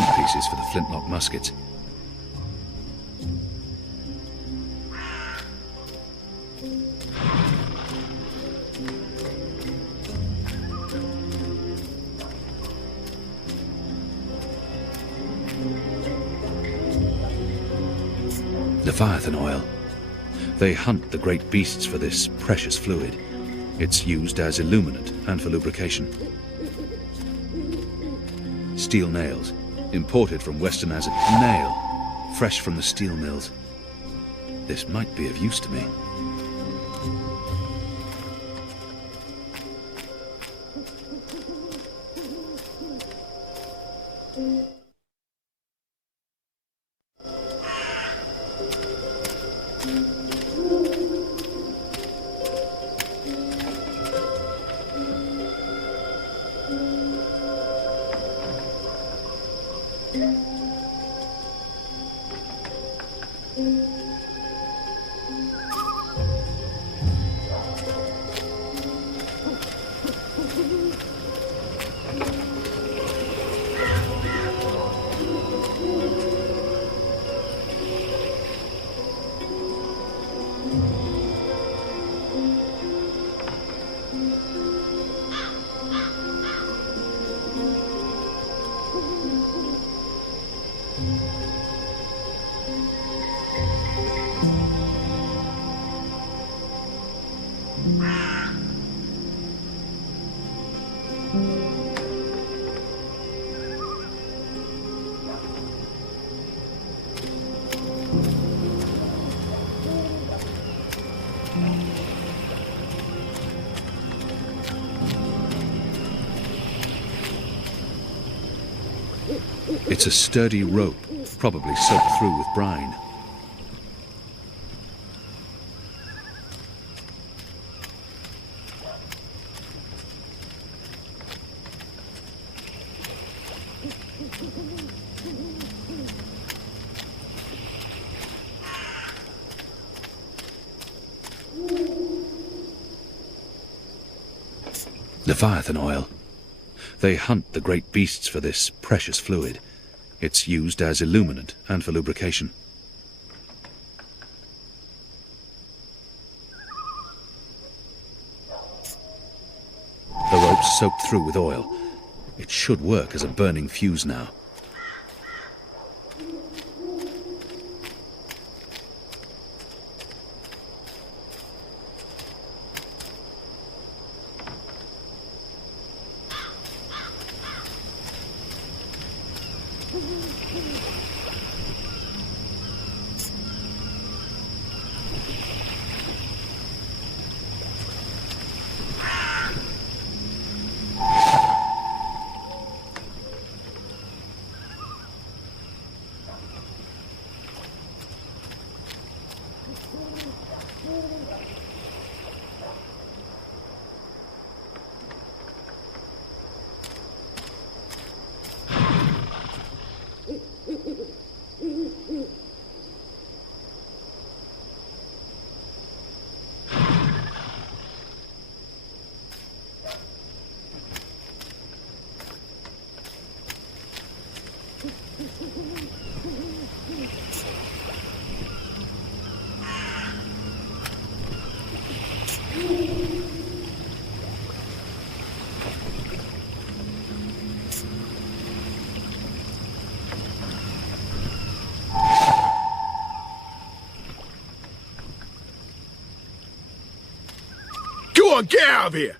flint pieces for the flintlock muskets. Leviathan oil. They hunt the great beasts for this precious fluid. It's used as illuminant and for lubrication. Steel nails, imported from Western as a nail, fresh from the steel mills. This might be of use to me. It's a sturdy rope, probably soaked through with brine. Leviathan oil. They hunt the great beasts for this precious fluid. It's used as illuminant and for lubrication. The rope's soaked through with oil. It should work as a burning fuse now. Go on, get out of here!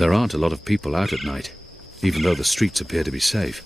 There aren't a lot of people out at night, even though the streets appear to be safe.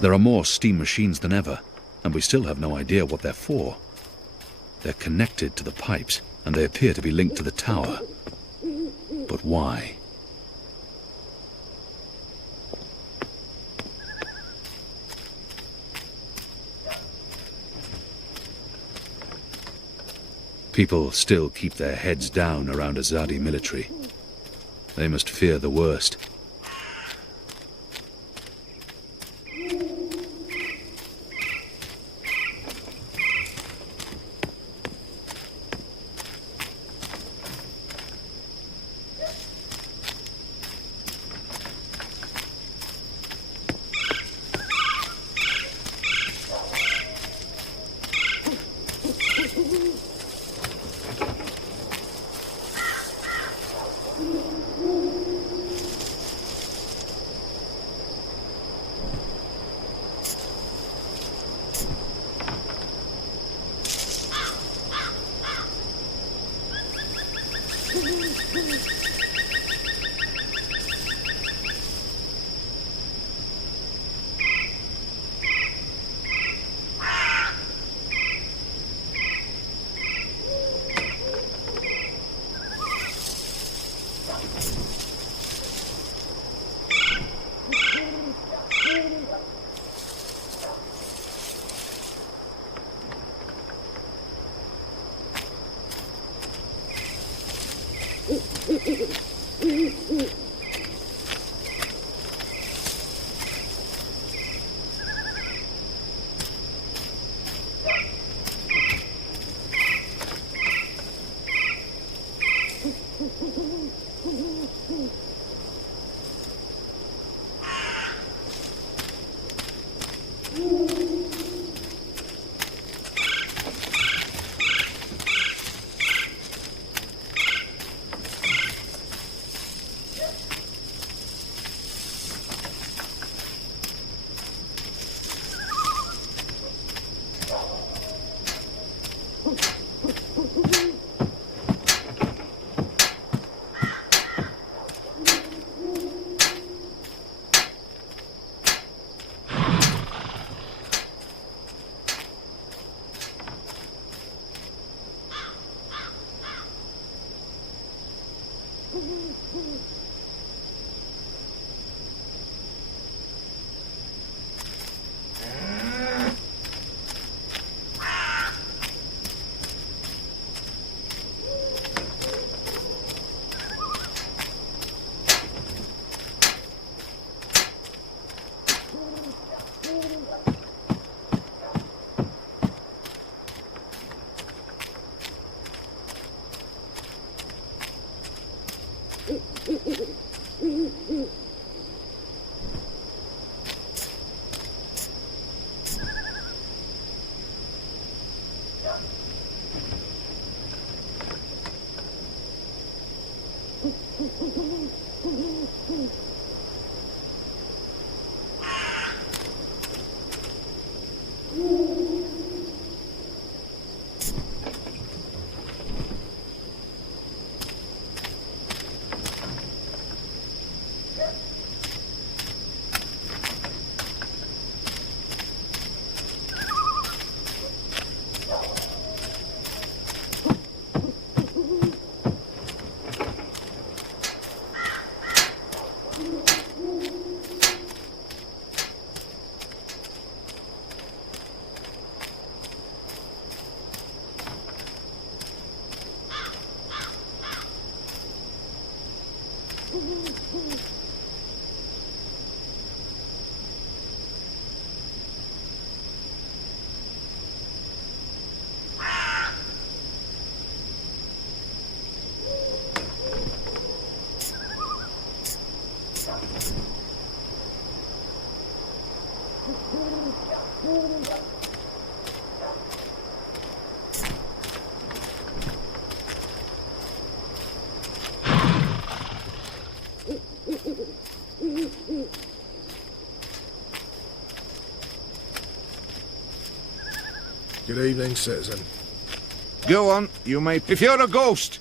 There are more steam machines than ever, and we still have no idea what they're for. They're connected to the pipes, and they appear to be linked to the tower. But why? People still keep their heads down around Azadi military. They must fear the worst. Good evening, citizen. Go on, you may. If you're a ghost,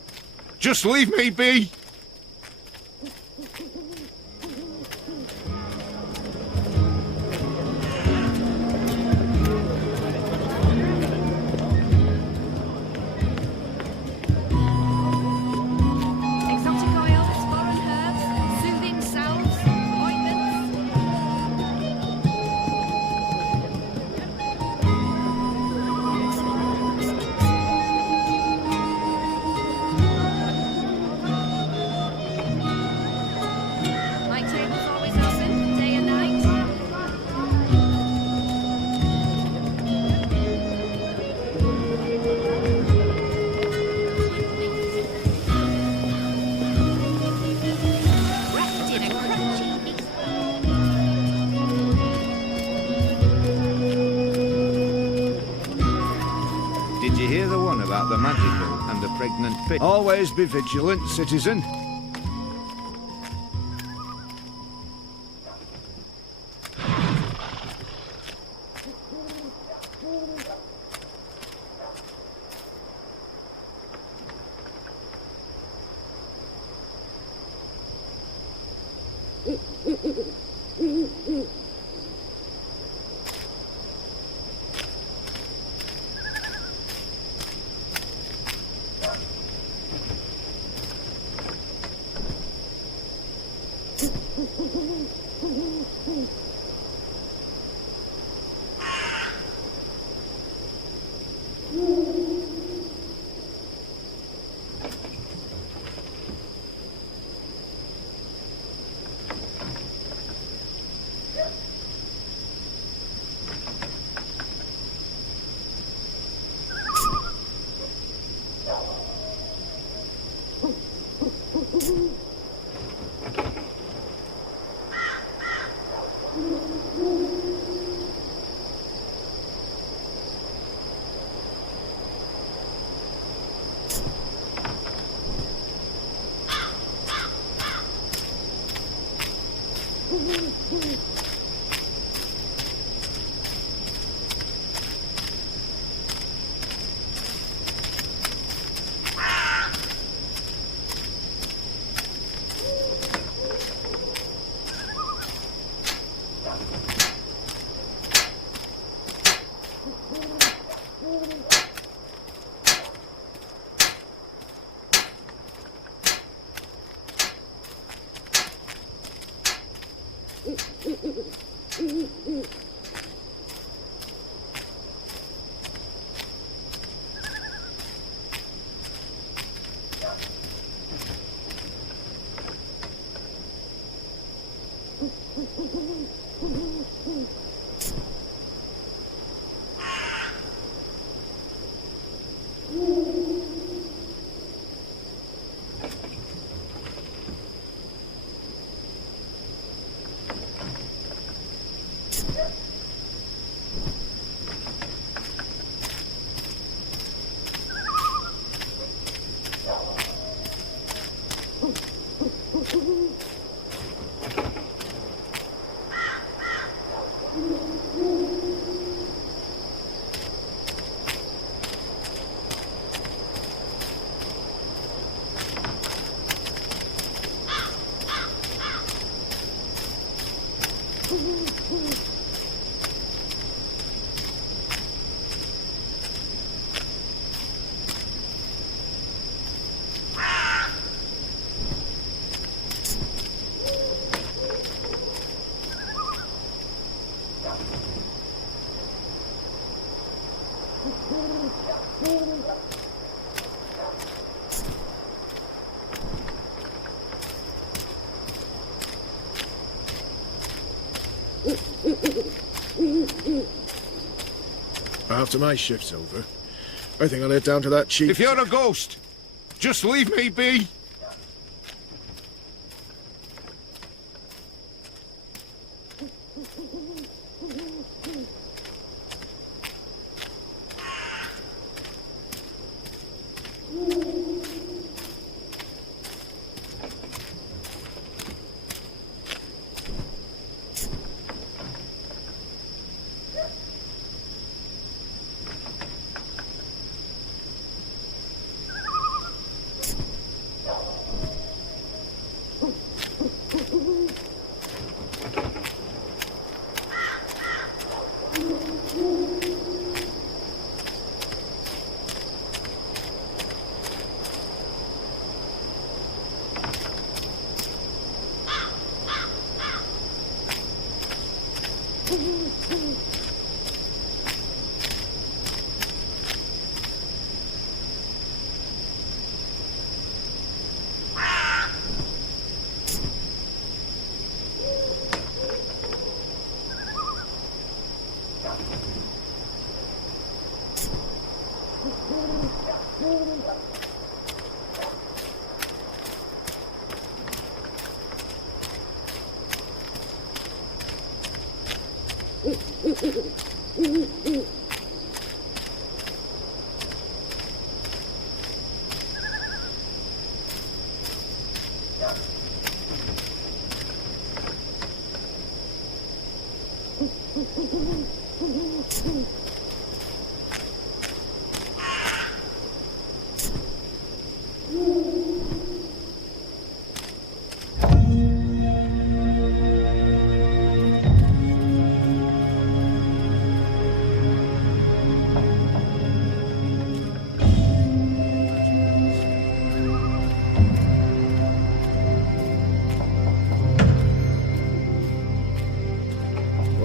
just leave me be. Exotic oils, foreign herbs, soothing salves, ointments. My table's always open, day and night. Wrapped in a crunchy. Did you hear the one about the magical and the pregnant pig? Always be vigilant, citizen. After my shift's over, I think I'll head down to that cheap... If you're a ghost, just leave me be.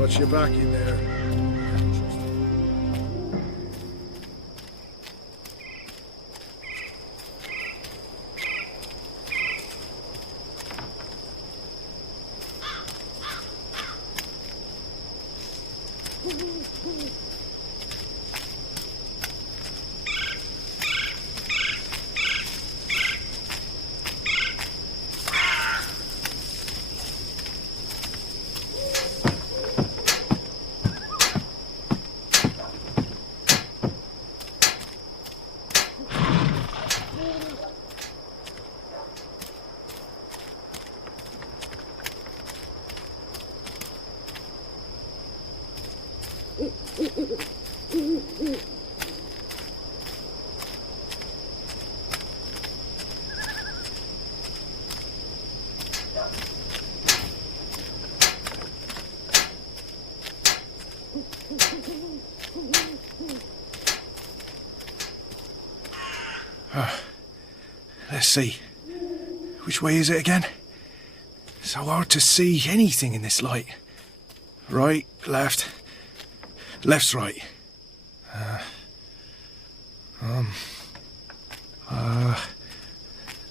Watch your back in there. Let's see. Which way is it again? So hard to see anything in this light. Right, left. Left's right.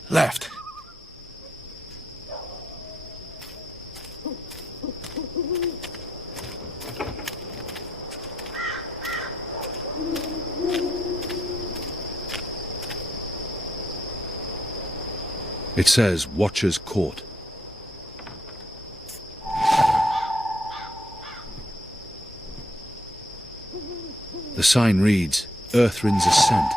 Left. It says Watcher's Court. The sign reads, Earthrin's Ascent.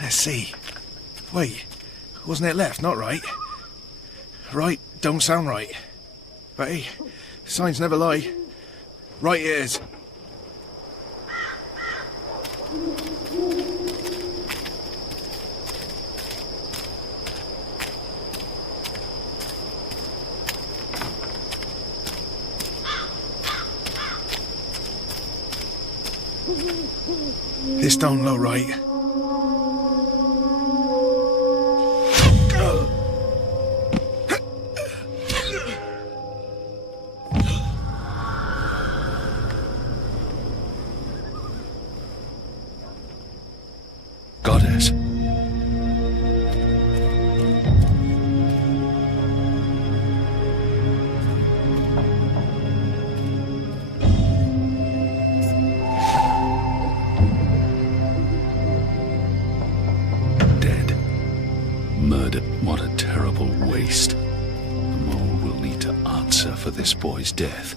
Let's see. Wait, wasn't it left, not right? Right don't sound right. But hey, signs never lie. Right it is. This don't look right. Goddess. boy's death.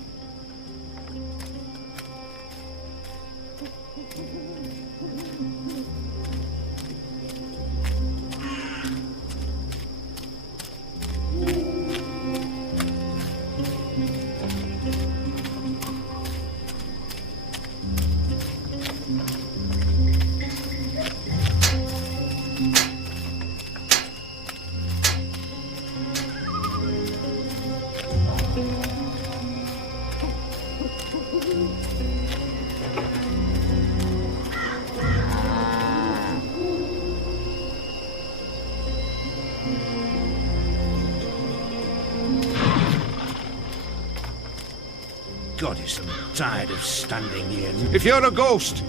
Goddess, I'm tired of standing here. If you're a ghost,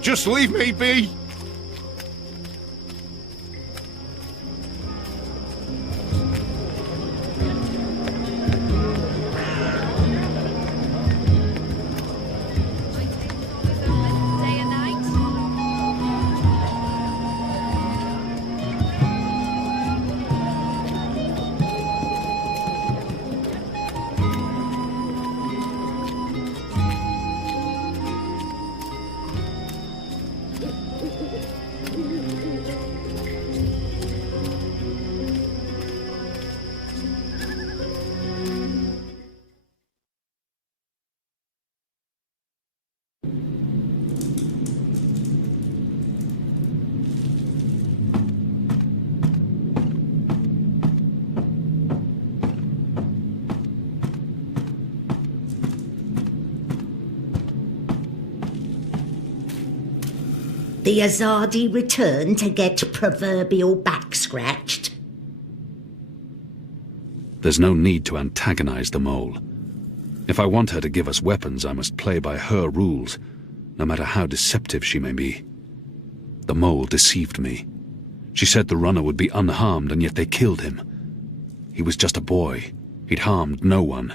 just leave me be. Day and night. The Azadi return to get proverbial back scratched? There's no need to antagonize the mole. If I want her to give us weapons, I must play by her rules, no matter how deceptive she may be. The mole deceived me. She said the runner would be unharmed, and yet they killed him. He was just a boy. He'd harmed no one.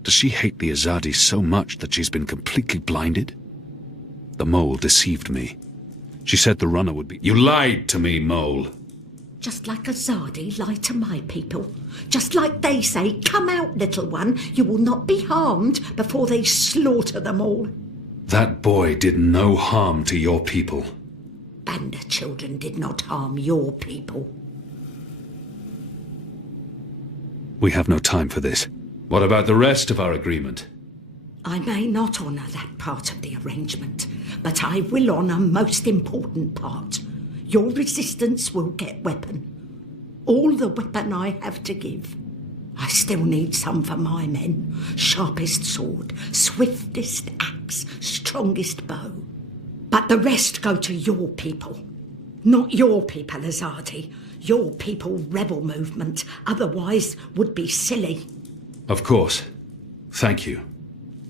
Does she hate the Azadi so much that she's been completely blinded? The mole deceived me. She said the runner would be— You lied to me, mole! Just like Azadi lie to my people. Just like they say, come out, little one, you will not be harmed before they slaughter them all. That boy did no harm to your people. Banda children did not harm your people. We have no time for this. What about the rest of our agreement? I may not honour that part of the arrangement, but I will honour most important part. Your resistance will get weapon. All the weapon I have to give. I still need some for my men. Sharpest sword, swiftest axe, strongest bow. But the rest go to your people. Not your people, Azadi. Your people rebel movement, otherwise would be silly. Of course. Thank you.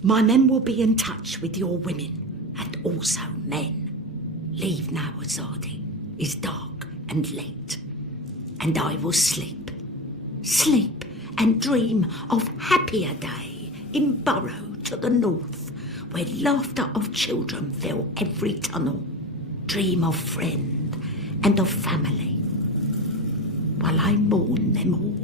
My men will be in touch with your women, and also men. Leave now, Azadi. It's dark and late, and I will sleep. Sleep and dream of happier day in Burrow to the north, where laughter of children fill every tunnel. Dream of friend and of family, while I mourn them all.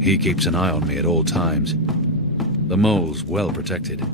He keeps an eye on me at all times. The mole's well protected.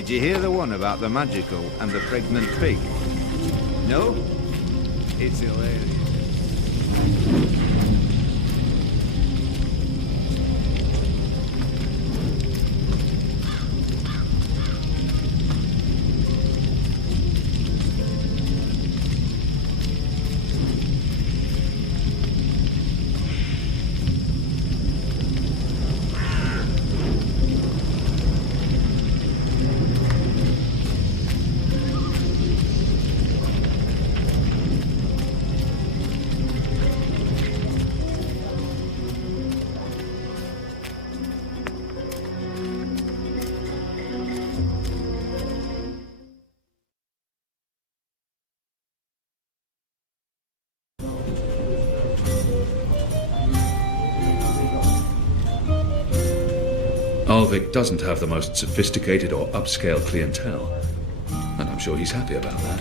Did you hear the one about the magical and the pregnant pig? No? It's hilarious. Ulvik doesn't have the most sophisticated or upscale clientele, and I'm sure he's happy about that.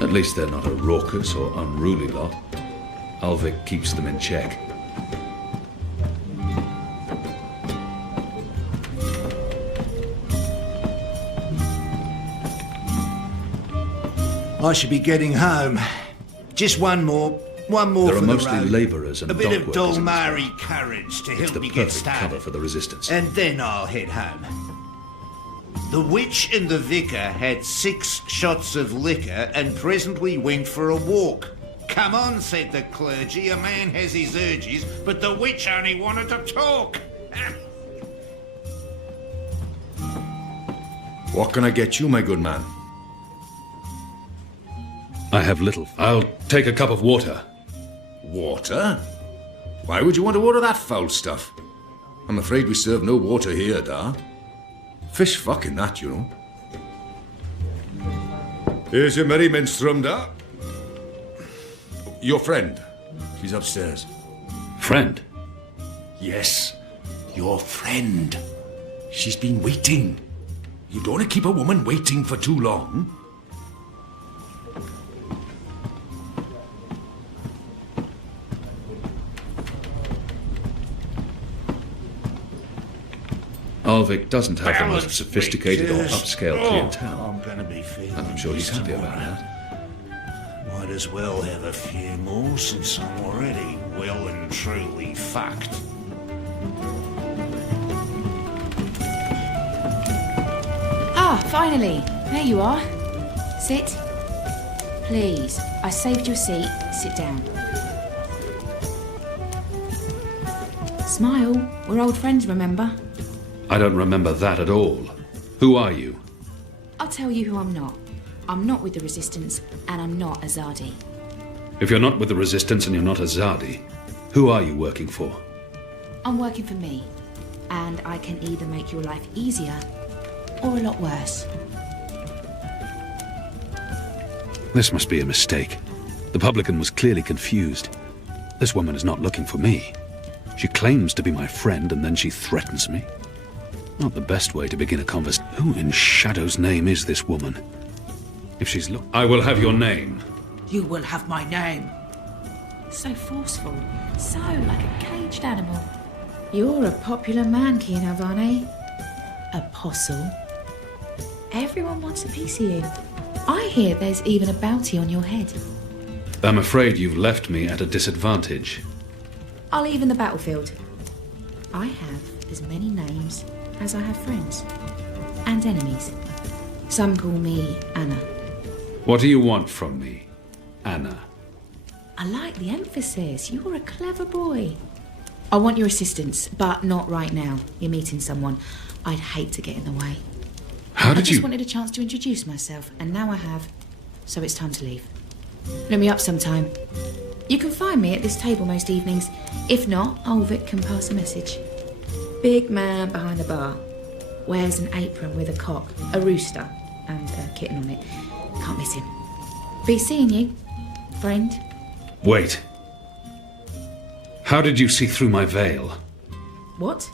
At least they're not a raucous or unruly lot. Ulvik keeps them in check. I should be getting home. Just one more There for are the mostly road. labourers and A dock bit of workers in this Dolmari part. courage to It's help the me get perfect started. cover for the resistance. And then I'll head home. The witch and the vicar had 6 shots of liquor and presently went for a walk. Come on, said the clergy, a man has his urges, but the witch only wanted to talk. What can I get you, my good man? I have little. I'll take a cup of water. Water? Why would you want to order that foul stuff? I'm afraid we serve no water here, da. Fish fucking that, you know. Here's your merry minstrel, da. Your friend. She's upstairs. Friend? Yes, your friend. She's been waiting. You don't want to keep a woman waiting for too long. Ulvik doesn't have the most Balance, sophisticated or bitches. upscale Oh, clientele, I'm gonna be feeling and I'm sure he's this happy about tomorrow. that. Might as well have a few more since I'm already well and truly fucked. Ah, finally. There you are. Sit. Please, I saved your seat. Sit down. Smile. We're old friends, remember? I don't remember that at all. Who are you? I'll tell you who I'm not. I'm not with the Resistance, and I'm not Azadi. If you're not with the Resistance and you're not Azadi, who are you working for? I'm working for me, and I can either make your life easier or a lot worse. This must be a mistake. The publican was clearly confused. This woman is not looking for me. She claims to be my friend, and then she threatens me. Not the best way to begin a conversation. Who in Shadow's name is this woman? If she's I will have your name. You will have my name. So forceful, so like a caged animal. You're a popular man, Kian Alvane. Apostle. Everyone wants a piece of you. I hear there's even a bounty on your head. I'm afraid you've left me at a disadvantage. I'll even the battlefield. I have as many names as I have friends. And enemies. Some call me Anna. What do you want from me, Anna? I like the emphasis. You're a clever boy. I want your assistance, but not right now. You're meeting someone. I'd hate to get in the way. How I did just you... wanted a chance to introduce myself, and now I have. So it's time to leave. Let me up sometime. You can find me at this table most evenings. If not, Ulvik can pass a message. Big man behind the bar. Wears an apron with a cock, a rooster, and a kitten on it. Can't miss him. Be seeing you, friend. Wait. How did you see through my veil? What?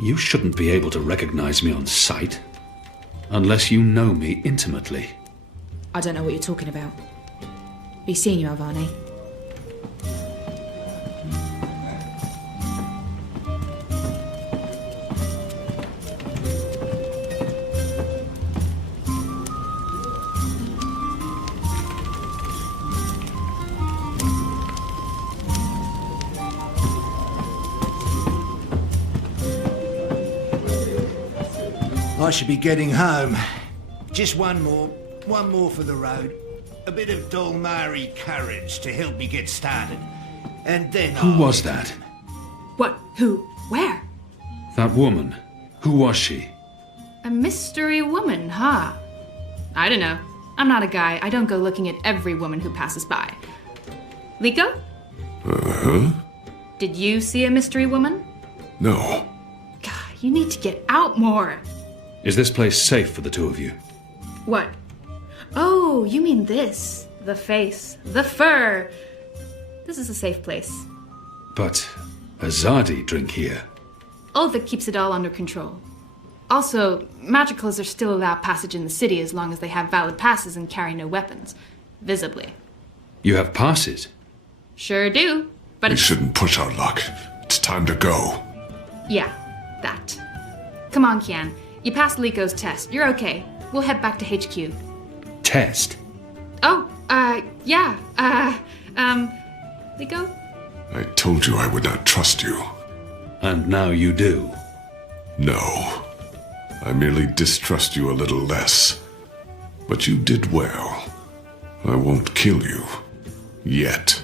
You shouldn't be able to recognize me on sight. Unless you know me intimately. I don't know what you're talking about. Be seeing you, Alvane. I should be getting home. Just one more for the road. A bit of Dolmari courage to help me get started. And then Who was that? What? Who? Where? That woman. Who was she? A mystery woman, huh? I don't know. I'm not a guy. I don't go looking at every woman who passes by. Liko? Uh-huh. Did you see a mystery woman? No. God, you need to get out more. Is this place safe for the two of you? What? Oh, you mean this. The face. The fur. This is a safe place. But Azadi drink here. Ulvik keeps it all under control. Also, magicals are still allowed passage in the city as long as they have valid passes and carry no weapons. Visibly. You have passes? Sure do. But We it's... shouldn't push our luck. It's time to go. Yeah, that. Come on, Kian. You passed Liko's test. You're okay. We'll head back to HQ. Test? Oh, yeah. Liko? I told you I would not trust you. And now you do. No. I merely distrust you a little less. But you did well. I won't kill you. Yet.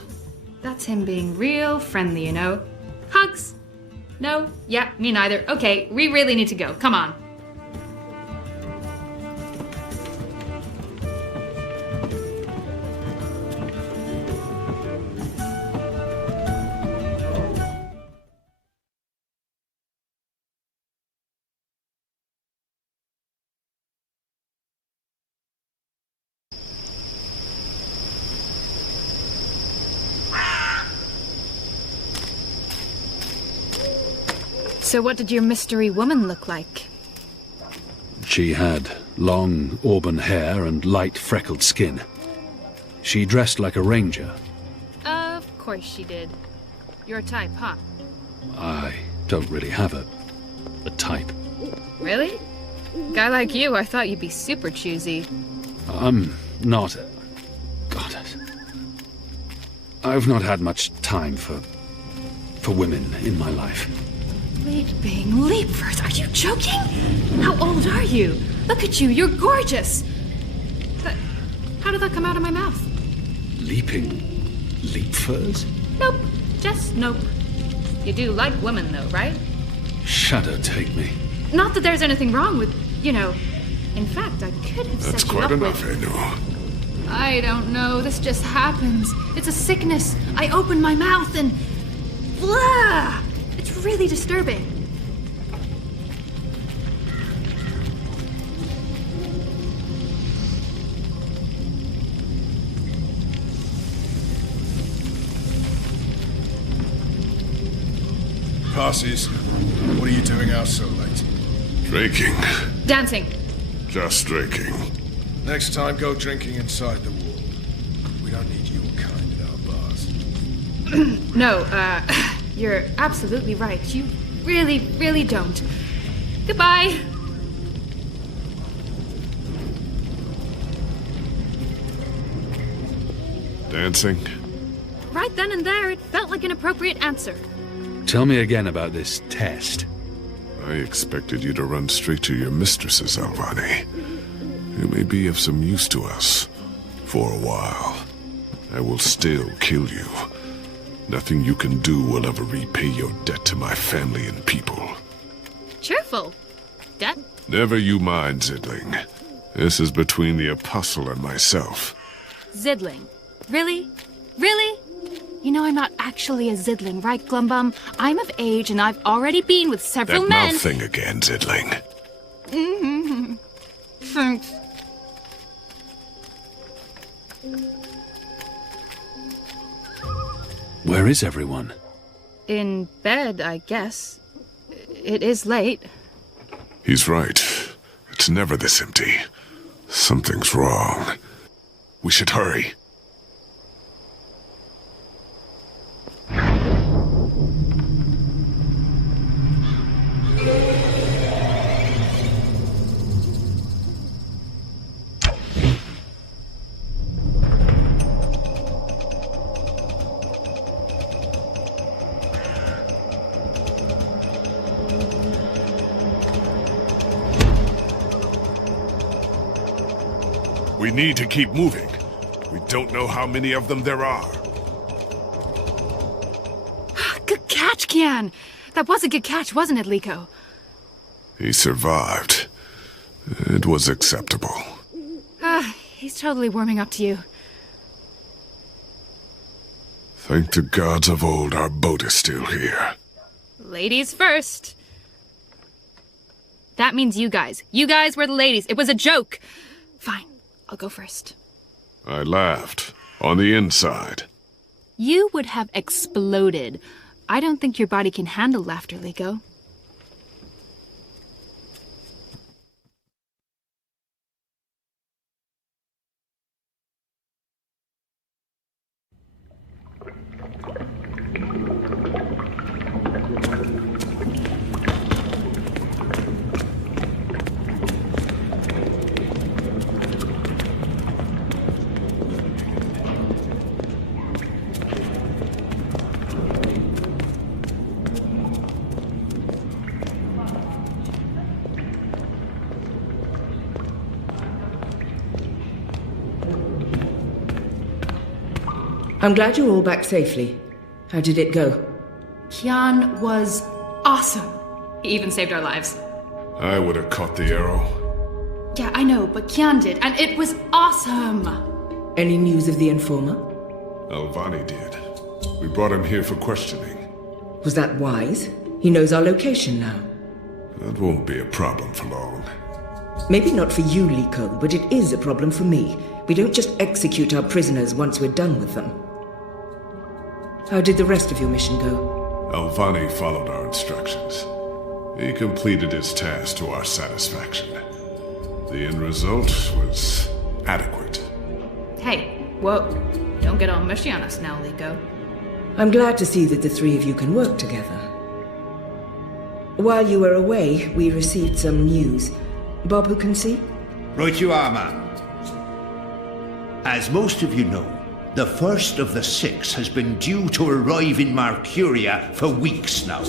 That's him being real friendly, you know. Hugs? No? Yeah, me neither. Okay, we really need to go. Come on. So what did your mystery woman look like? She had long auburn hair and light freckled skin. She dressed like a ranger. Of course she did. Your type, huh? I don't really have a type. Really? Guy like you, I thought you'd be super choosy. I'm not. God. I've not had much time for women in my life. Leaping leapers, are you joking? How old are you? Look at you, you're gorgeous! But how did that come out of my mouth? Leaping leapfurs? Nope, just nope. You do like women though, right? Shadow take me. Not that there's anything wrong with, you know... In fact, I could have That's set you quite up enough, with... Anu. I don't know, this just happens. It's a sickness. I open my mouth and... Blah! It's really disturbing. Passes. What are you doing out so late? Drinking. Dancing. Just drinking. Next time, go drinking inside the wall. We don't need your kind at our bars. No, you're absolutely right. You really, really don't. Goodbye. Dancing? Right then and there, it felt like an appropriate answer. Tell me again about this test. I expected you to run straight to your mistresses, Alvani. You may be of some use to us. For a while. I will still kill you. Nothing you can do will ever repay your debt to my family and people. Cheerful. Debt? Never you mind, Zidling. This is between the Apostle and myself. Zidling. Really? Really? You know I'm not actually a Zidling, right, Glumbum? I'm of age and I've already been with several That men... mouth thing again, Zidling. Mm-hmm. Thanks. Where is everyone? In bed, I guess. It is late. He's right. It's never this empty. Something's wrong. We should hurry. We need to keep moving. We don't know how many of them there are. Good catch, Kian! That was a good catch, wasn't it, Liko? He survived. It was acceptable. He's totally warming up to you. Thank the gods of old our boat is still here. Ladies first. That means you guys. You guys were the ladies. It was a joke. Fine, I'll go first. I laughed. On the inside. You would have exploded. I don't think your body can handle laughter, Liko. I'm glad you're all back safely. How did it go? Kian was awesome. He even saved our lives. I would have caught the arrow. Yeah, I know, but Kian did, and it was awesome! Any news of the informer? Alvani did. We brought him here for questioning. Was that wise? He knows our location now. That won't be a problem for long. Maybe not for you, Liko, but it is a problem for me. We don't just execute our prisoners once we're done with them. How did the rest of your mission go? Alvani followed our instructions. He completed his task to our satisfaction. The end result was adequate. Hey, whoa. Don't get all mushy on us now, Liko. I'm glad to see that the three of you can work together. While you were away, we received some news. Bob, who can see? Right you are, man. As most of you know, the first of the 6 has been due to arrive in Mercuria for weeks now.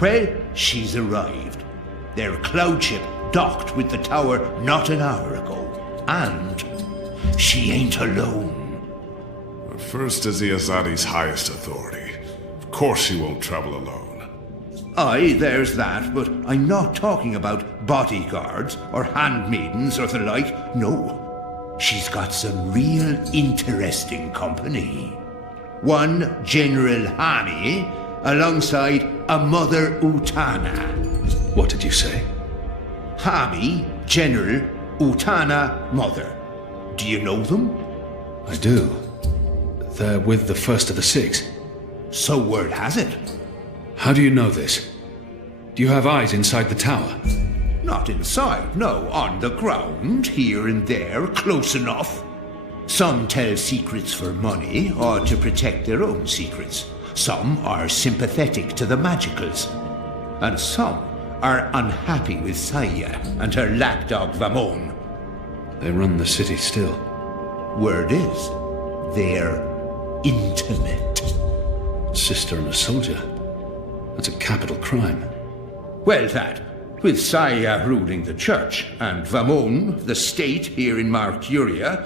Well, she's arrived. Their cloud ship docked with the tower not an hour ago. And she ain't alone. First is the Azadi's highest authority. Of course she won't travel alone. Aye, there's that, but I'm not talking about bodyguards or handmaidens or the like, no. She's got some real interesting company. One General Hani, alongside a Mother Utana. What did you say? Hami, General, Utana, Mother. Do you know them? I do. They're with the first of the 6. So word has it. How do you know this? Do you have eyes inside the tower? Not inside, no. On the ground, here and there, close enough. Some tell secrets for money or to protect their own secrets. Some are sympathetic to the magicals. And some are unhappy with Saya and her lapdog Vamon. They run the city still. Word is, they're intimate. Sister and a soldier. That's a capital crime. Well, that, with Saya ruling the church and Vamon, the state here in Mercuria,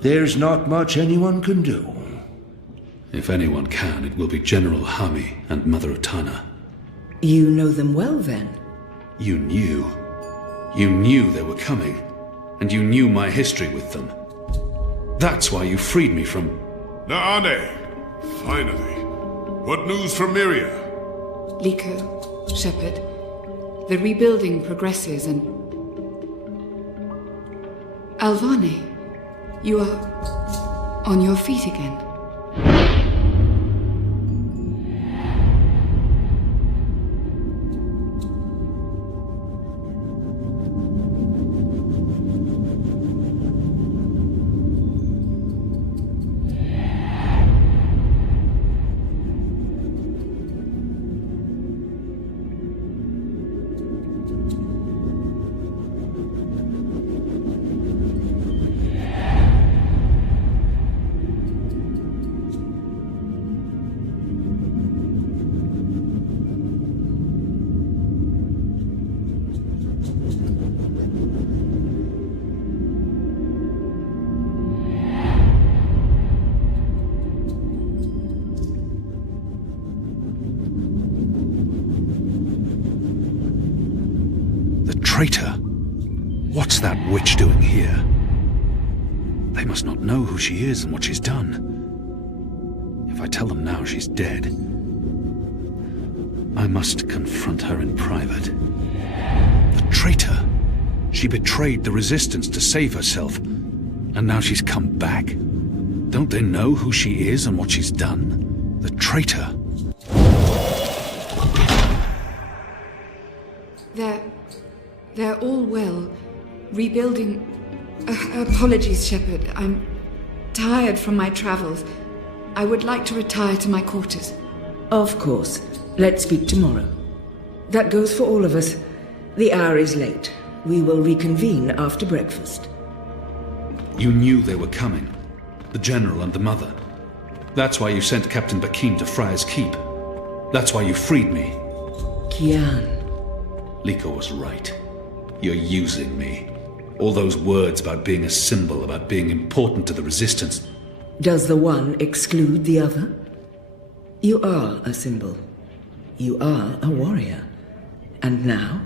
there's not much anyone can do. If anyone can, it will be General Hami and Mother Utana. You know them well, then? You knew. You knew they were coming. And you knew my history with them. That's why you freed me from... Naane! Finally. What news from Myria? Liko, Shepard, the rebuilding progresses and... Alvani, you are on your feet again. traitor! What's that witch doing here? They must not know who she is and what she's done. If I tell them now she's dead, I must confront her in private. The traitor! She betrayed the Resistance to save herself, and now she's come back. Don't they know who she is and what she's done? The traitor! They're all well. Rebuilding... apologies, Shepard. I'm tired from my travels. I would like to retire to my quarters. Of course. Let's speak tomorrow. That goes for all of us. The hour is late. We will reconvene after breakfast. You knew they were coming. The General and the Mother. That's why you sent Captain Bakim to Friar's Keep. That's why you freed me. Kian. Liko was right. You're using me. All those words about being a symbol, about being important to the Resistance. Does the one exclude the other? You are a symbol. You are a warrior. And now,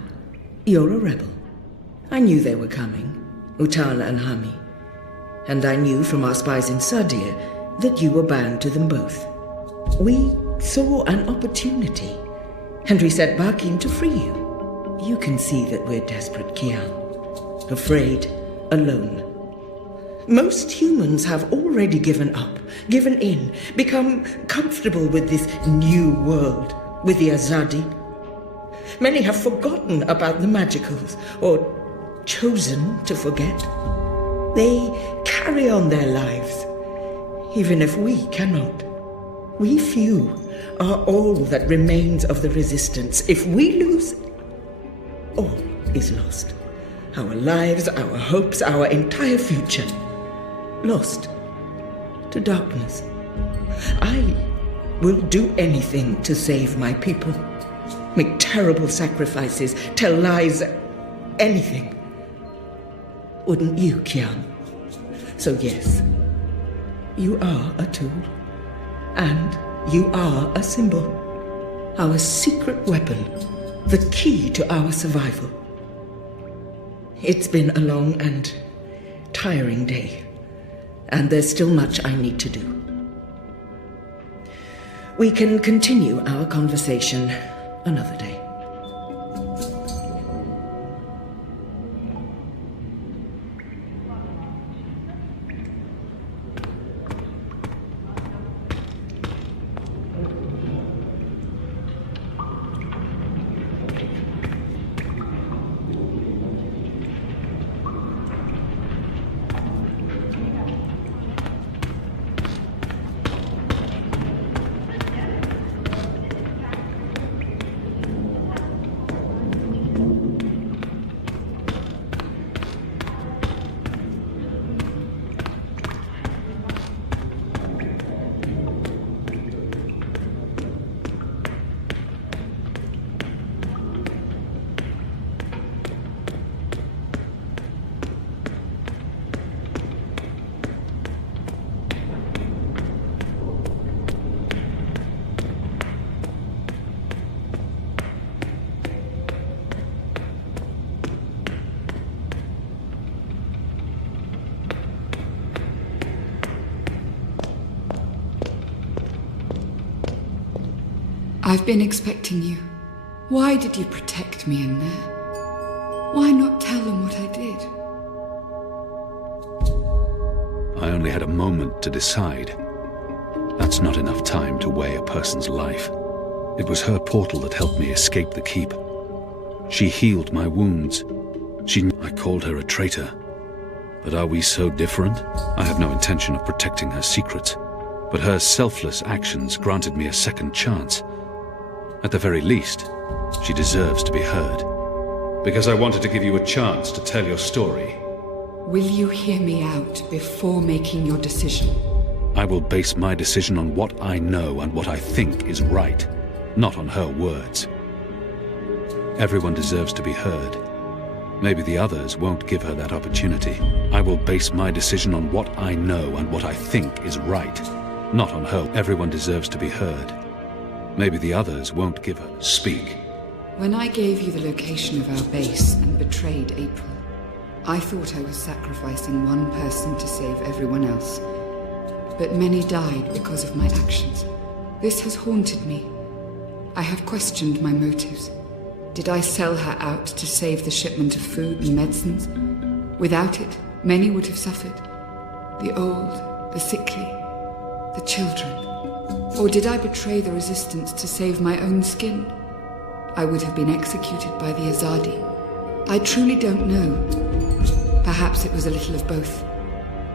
you're a rebel. I knew they were coming, Utana and Hami. And I knew from our spies in Sardir that you were bound to them both. We saw an opportunity, and we sent Bakim to free you. You can see that we're desperate, Kian. Afraid, alone. Most humans have already given up, given in, become comfortable with this new world, with the Azadi. Many have forgotten about the magicals, or chosen to forget. They carry on their lives, even if we cannot. We few are all that remains of the Resistance. If we lose, all is lost. Our lives, our hopes, our entire future. Lost to darkness. I will do anything to save my people. Make terrible sacrifices, tell lies, anything. Wouldn't you, Kian? So yes, you are a tool. And you are a symbol. Our secret weapon. The key to our survival. It's been a long and tiring day. And there's still much I need to do. We can continue our conversation another day. I've been expecting you. Why did you protect me in there? Why not tell them what I did? I only had a moment to decide. That's not enough time to weigh a person's life. It was her portal that helped me escape the keep. She healed my wounds. I called her a traitor. But are we so different? I have no intention of protecting her secrets. But her selfless actions granted me a second chance. At the very least, she deserves to be heard. Because I wanted to give you a chance to tell your story. Will you hear me out before making your decision? I will base my decision on what I know and what I think is right, not on her words. Everyone deserves to be heard. Maybe the others won't give her that opportunity. I will base my decision on what I know and what I think is right, not on her. Everyone deserves to be heard. Maybe the others won't give her. Speak. When I gave you the location of our base and betrayed April, I thought I was sacrificing one person to save everyone else. But many died because of my actions. This has haunted me. I have questioned my motives. Did I sell her out to save the shipment of food and medicines? Without it, many would have suffered. The old, the sickly, the children. Or did I betray the resistance to save my own skin? I would have been executed by the Azadi. I truly don't know. Perhaps it was a little of both.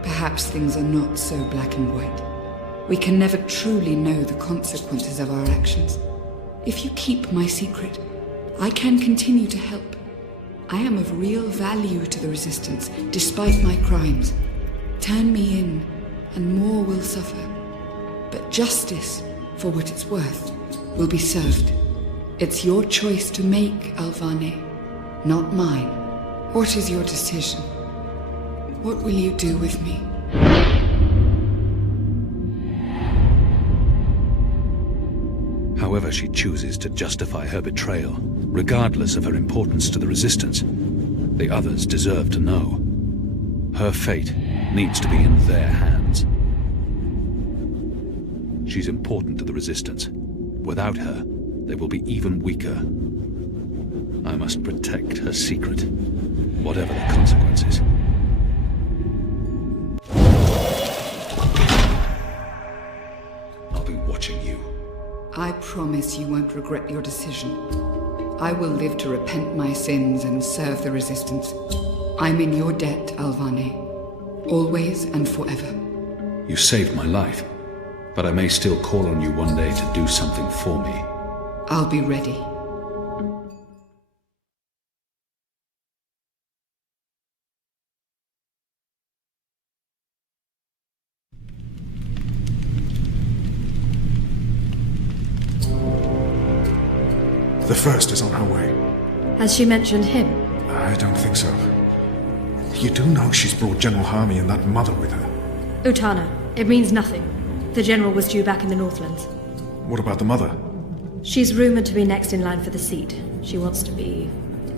Perhaps things are not so black and white. We can never truly know the consequences of our actions. If you keep my secret, I can continue to help. I am of real value to the Resistance, despite my crimes. Turn me in, and more will suffer. But justice, for what it's worth, will be served. It's your choice to make, Alvane, not mine. What is your decision? What will you do with me? However she chooses to justify her betrayal, regardless of her importance to the Resistance, the others deserve to know. Her fate needs to be in their hands. She's important to the Resistance. Without her, they will be even weaker. I must protect her secret, whatever the consequences. I'll be watching you. I promise you won't regret your decision. I will live to repent my sins and serve the Resistance. I'm in your debt, Alvane. Always and forever. You saved my life, but I may still call on you one day to do something for me. I'll be ready. The first is on her way. Has she mentioned him? I don't think so. You do know she's brought General Harmy and that mother with her. Utana, it means nothing. The General was due back in the Northlands. What about the mother? She's rumored to be next in line for the seat. She wants to be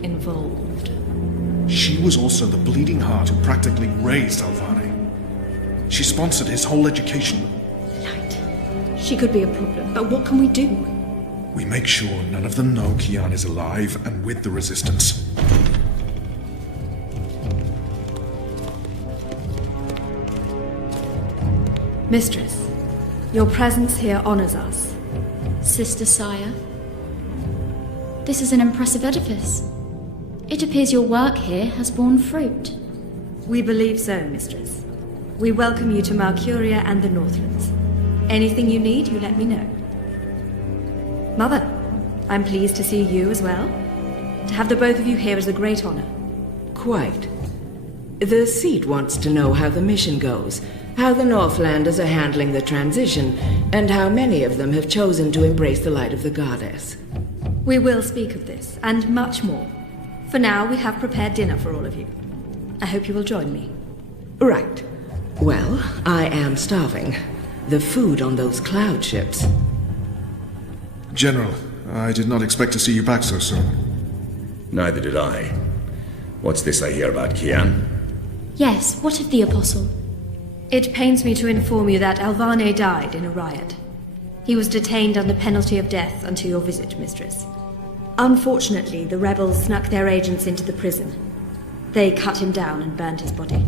involved. She was also the bleeding heart who practically raised Alvane. She sponsored his whole education. Light. She could be a problem, but what can we do? We make sure none of them know Kian is alive and with the Resistance. Mistress, your presence here honors us. Sister Sire, this is an impressive edifice. It appears your work here has borne fruit. We believe so, Mistress. We welcome you to Malcuria and the Northlands. Anything you need, you let me know. Mother, I'm pleased to see you as well. To have the both of you here is a great honor. Quite. The seat wants to know how the mission goes, how the Northlanders are handling the transition, and how many of them have chosen to embrace the light of the Goddess. We will speak of this, and much more. For now, we have prepared dinner for all of you. I hope you will join me. Right. Well, I am starving. The food on those cloud ships. General, I did not expect to see you back so soon. Neither did I. What's this I hear about Kian? Yes, what of the Apostle? It pains me to inform you that Alvane died in a riot. He was detained under penalty of death until your visit, Mistress. Unfortunately, the rebels snuck their agents into the prison. They cut him down and burned his body.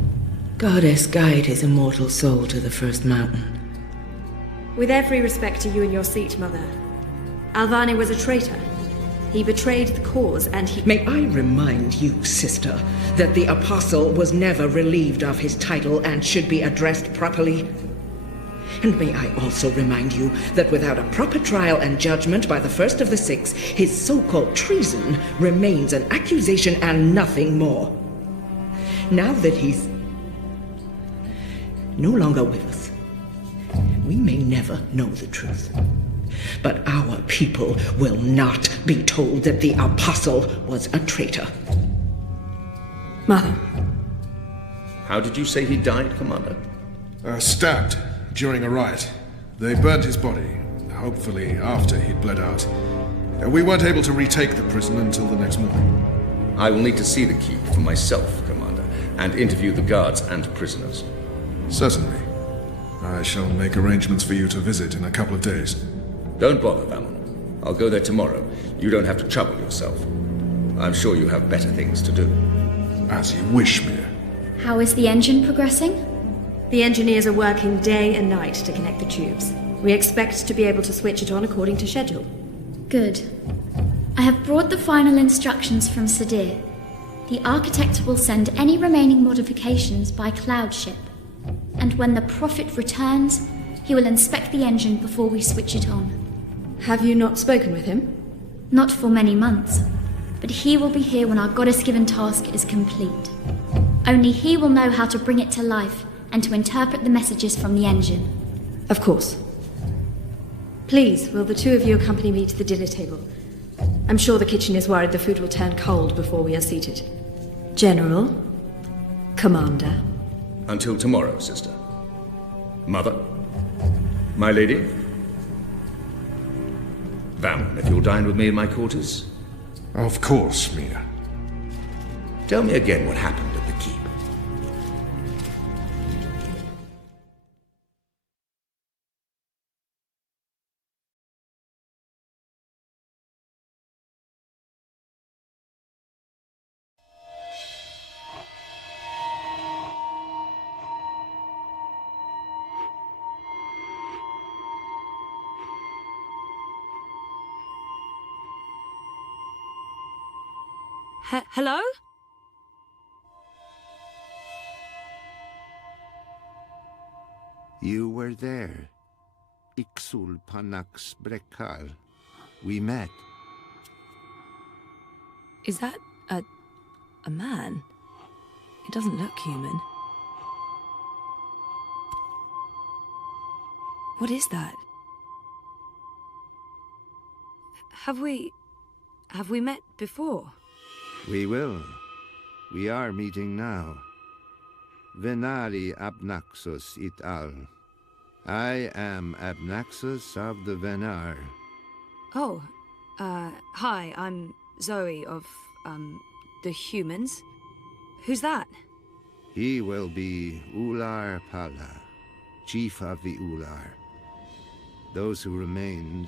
Goddess, guide his immortal soul to the first mountain. With every respect to you and your seat, Mother, Alvane was a traitor. He betrayed the cause and he... May I remind you, sister, that the Apostle was never relieved of his title and should be addressed properly? And may I also remind you that without a proper trial and judgment by the first of the six, his so-called treason remains an accusation and nothing more. Now that he's no longer with us, we may never know the truth. But our people will not be told that the Apostle was a traitor. Mother. How did you say he died, Commander? Stabbed during a riot. They burned his body, hopefully after he'd bled out. We weren't able to retake the prison until the next morning. I will need to see the keep for myself, Commander, and interview the guards and prisoners. Certainly. I shall make arrangements for you to visit in a couple of days. Don't bother, Valmon. I'll go there tomorrow. You don't have to trouble yourself. I'm sure you have better things to do. As you wish, Mia. How is the engine progressing? The engineers are working day and night to connect the tubes. We expect to be able to switch it on according to schedule. Good. I have brought the final instructions from Sadir. The architect will send any remaining modifications by cloud ship. And when the Prophet returns, he will inspect the engine before we switch it on. Have you not spoken with him? Not for many months, but he will be here when our goddess-given task is complete. Only he will know how to bring it to life and to interpret the messages from the engine. Of course. Please, will the two of you accompany me to the dinner table? I'm sure the kitchen is worried the food will turn cold before we are seated. General, Commander. Until tomorrow, sister. Mother. My lady. Valmon, if you'll dine with me in my quarters. Of course, Mia. Tell me again what happened at the keep. Hello? You were there. Ixul Panax Brekal. We met. Is that a man? It doesn't look human. What is that? Have we met before? We will. We are meeting now. Venari Abnaxus it al. I am Abnaxus of the Venar. Oh, hi, I'm Zoe of, the humans. Who's that? He will be Ular Pala, chief of the Ular. Those who remained,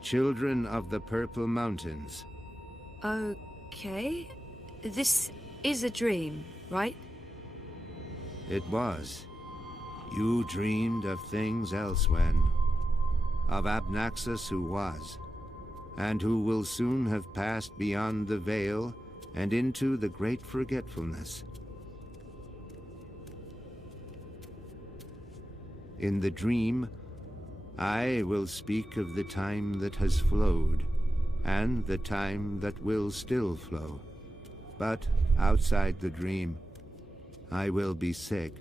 children of the Purple Mountains. Okay. This is a dream, right? It was. You dreamed of things elsewhen. Of Abnaxus who was, and who will soon have passed beyond the veil and into the great forgetfulness. In the dream, I will speak of the time that has flowed, and the time that will still flow. But outside the dream, I will be sick.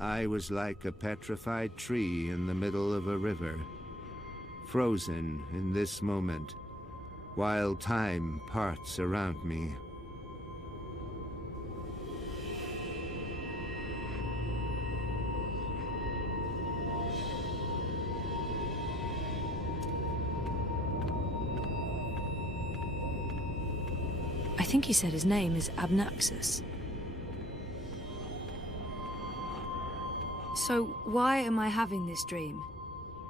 I was like a petrified tree in the middle of a river, frozen in this moment, while time parts around me. I think he said his name is Abnaxus. So why am I having this dream?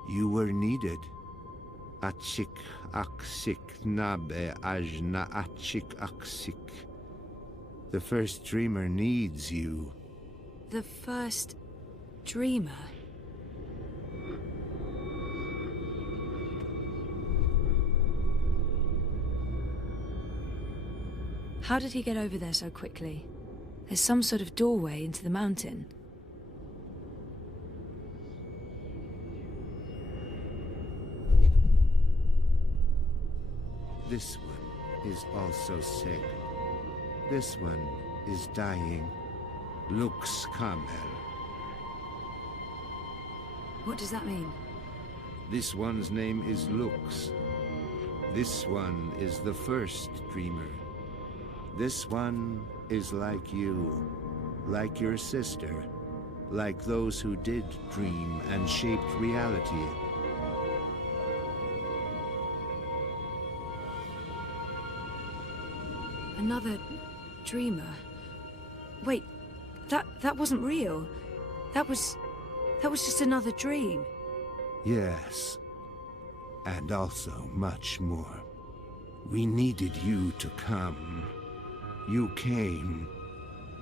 You were needed. Achik aksik nabe ajna achik aksik. The first dreamer needs you. The first dreamer? How did he get over there so quickly? There's some sort of doorway into the mountain. This one is also sick. This one is dying. Lux Kamel. What does that mean? This one's name is Lux. This one is the first dreamer. This one is like you, like your sister, like those who did dream and shaped reality. Another dreamer? Wait, that wasn't real. That was just another dream. Yes, and also much more. We needed you to come. You came.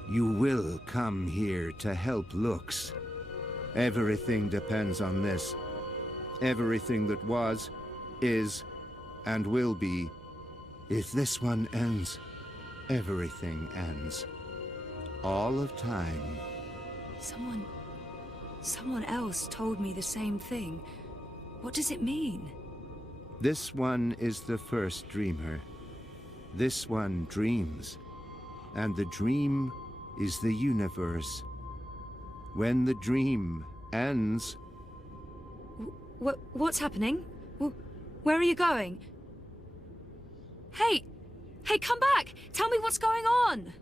You will come here to help Lux. Everything depends on this. Everything that was, is, and will be. If this one ends, everything ends. All of time. Someone else told me the same thing. What does it mean? This one is the first dreamer. This one dreams. And the dream is the universe. When the dream ends... What's happening? Where are you going? Hey! Hey, come back! Tell me what's going on!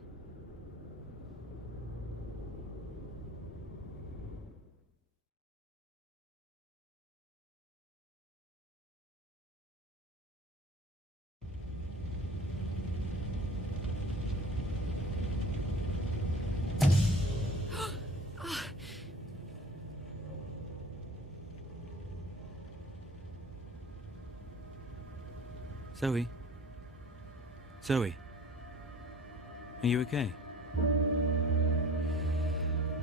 Zoe? Zoe? Are you okay?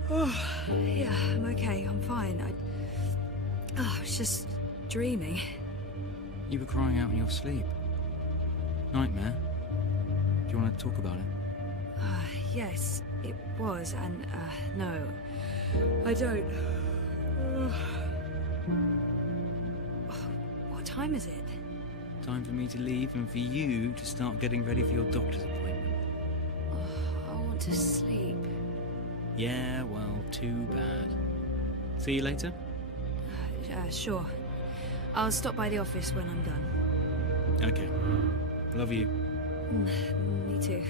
Oh, yeah, I'm okay. I'm fine. I was just dreaming. You were crying out in your sleep. Nightmare? Do you want to talk about it? Yes, it was, and, no. I don't. What time is it? Time for me to leave and for you to start getting ready for your doctor's appointment. I want to sleep. Yeah, well, too bad. See you later? Sure. I'll stop by the office when I'm done. Okay. Love you. Me too.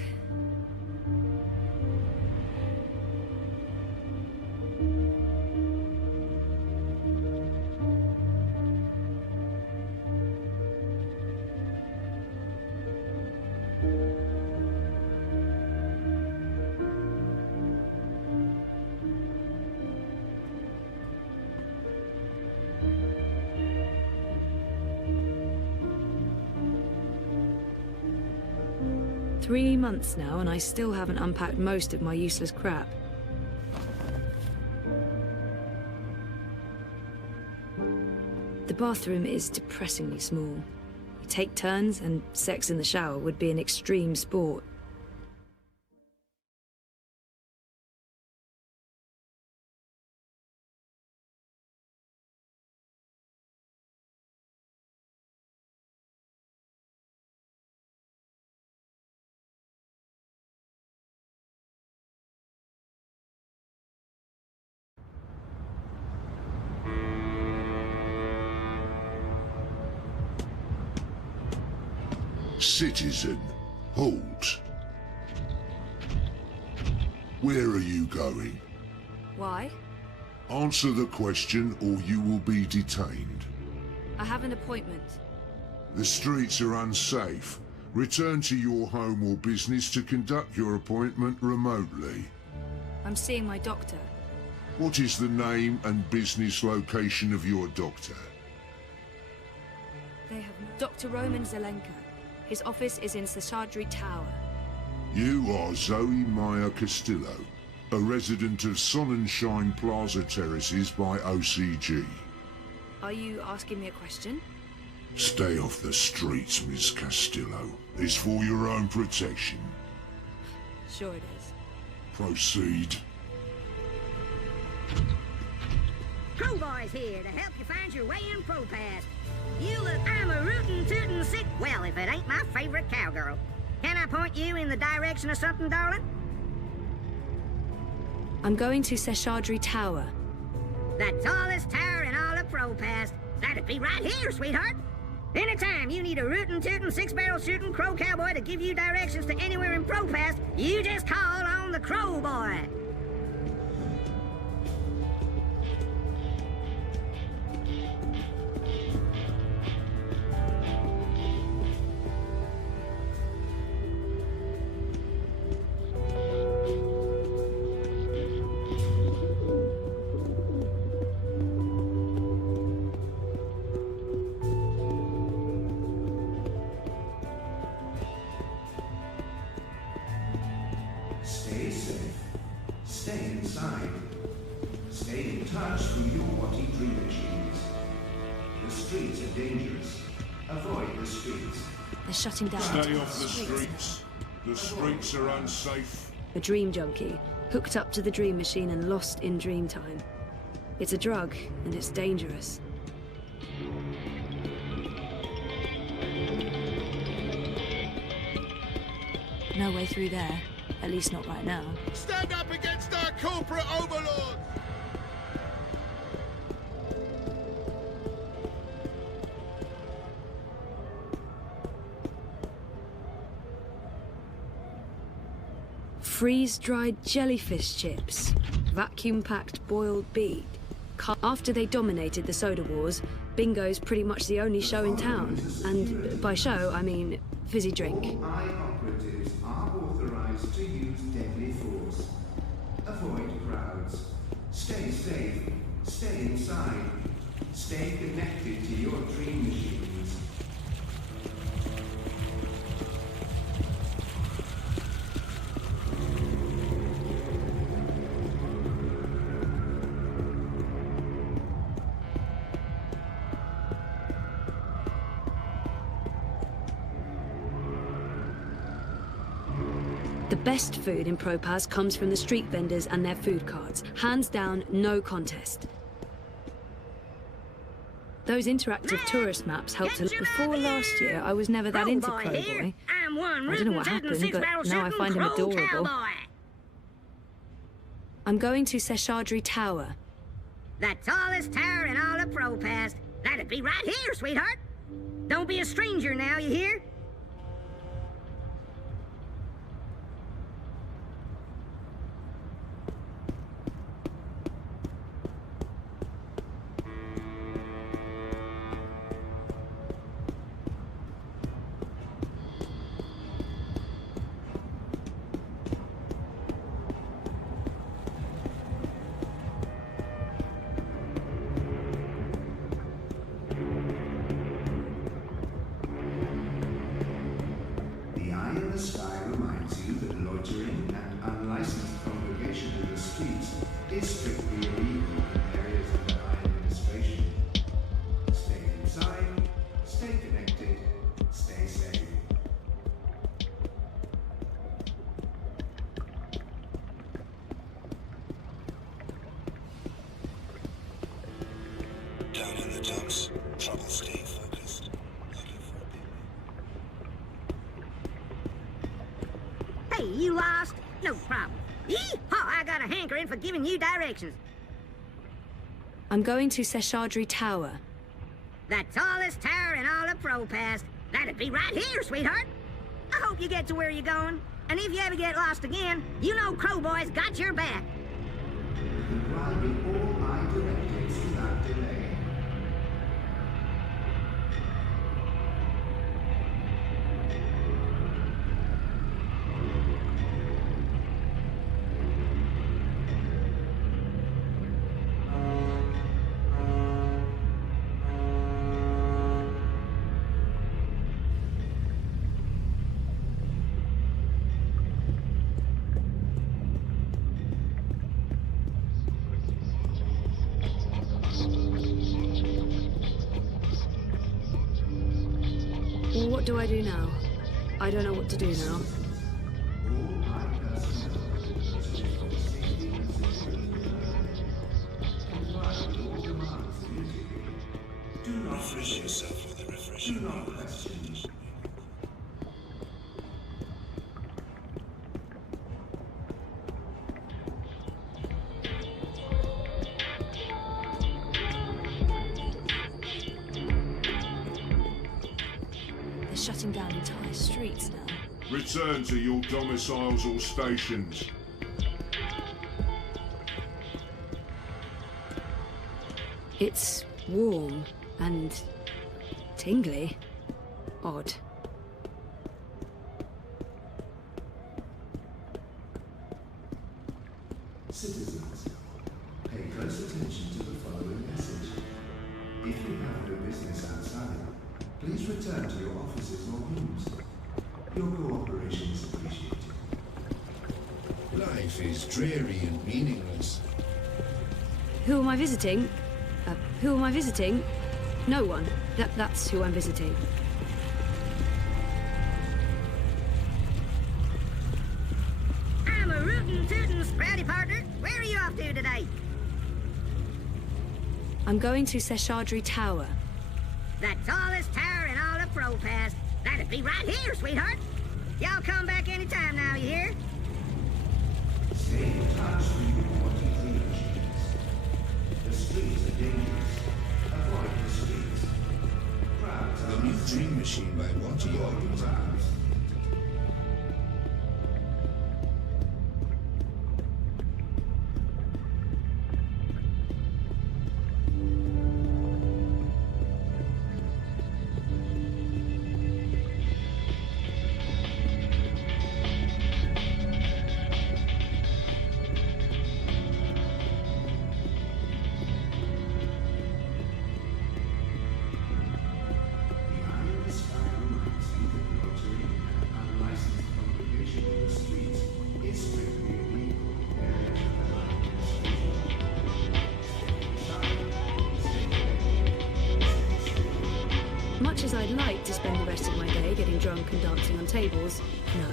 Three months now, and I still haven't unpacked most of my useless crap. The bathroom is depressingly small. We take turns, and sex in the shower would be an extreme sport. Citizen, halt. Where are you going? Why? Answer the question or you will be detained. I have an appointment. The streets are unsafe. Return to your home or business to conduct your appointment remotely. I'm seeing my doctor. What is the name and business location of your doctor? They have Dr. Roman Zelenka. His office is in Seshadri Tower. You are Zoe Meyer Castillo, a resident of Sonnenschein Plaza Terraces by OCG. Are you asking me a question? Stay off the streets, Miss Castillo. It's for your own protection. Sure it is. Proceed. Crowboy's here to help you find your way in ProPass. You look, I'm a rootin' tootin' sick. Well, if it ain't my favorite cowgirl. Can I point you in the direction of something, darling? I'm going to Seshadri Tower. The tallest tower in all of ProPass. That'd be right here, sweetheart. Anytime you need a rootin' tootin' six-barrel shootin' crow cowboy to give you directions to anywhere in ProPass, you just call on the Crow Boy. Stay safe. Stay inside. Stay in touch through your Watty dream machines. The streets are dangerous. Avoid the streets. They're shutting down. Stay off the streets. The streets are unsafe. A dream junkie, hooked up to the dream machine and lost in dream time. It's a drug, and it's dangerous. No way through there. At least not right now. Stand up against our corporate overlords! Freeze-dried jellyfish chips. Vacuum-packed boiled beet. After they dominated the soda wars, bingo's pretty much the only show in town. And by show, I mean fizzy drink. All eye operatives are authorized to use deadly force. Avoid crowds. Stay safe. Stay inside. Stay connected to your dream machines. The best food in ProPass comes from the street vendors and their food carts. Hands down, no contest. Those interactive tourist maps helped a lot. Before last year, I was never that into Crowboy. I'm one I don't know what happened, but now I find him adorable. Cowboy. I'm going to Seshadri Tower. The tallest tower in all of ProPass. That'd be right here, sweetheart. Don't be a stranger now, you hear? The eye in the sky reminds you that loitering and unlicensed congregation in the streets is strictly illegal in areas under high administration. Stay inside, stay connected, stay safe. Down in the dumps, trouble stay focused. Looking for Hey, you lost? No problem. Yee-haw, I got a hankering for giving you directions. I'm going to Seshadri Tower. The tallest tower in all of ProPass. That'd be right here, sweetheart. I hope you get to where you're going. And if you ever get lost again, you know Crowboy's got your back. Driving all eye directives without delay. do I do now? I don't know what to do now. Do not refresh yourself with a refreshing water. They're shutting down entire streets now. Return to your domiciles or stations. It's warm and tingly. Odd. Citizens, pay close attention to the following message. If you have no business outside, please return to your offices or rooms. Your cooperation is appreciated. Life is dreary and meaningless. Who am I visiting? Who am I visiting? No one. That's who I'm visiting. I'm a rootin' tootin' sprouty partner. Where are you off to today? I'm going to Seshadri Tower. The tallest tower in all of Pro-Pass. That'd be right here, sweetheart. Y'all come back anytime now, you hear? Stay in touch with your wanting dream machines. The streets are dangerous. Avoid the streets. Crowds are The new dream machine by Watty Organs. Much as I'd like to spend the rest of my day getting drunk and dancing on tables, no.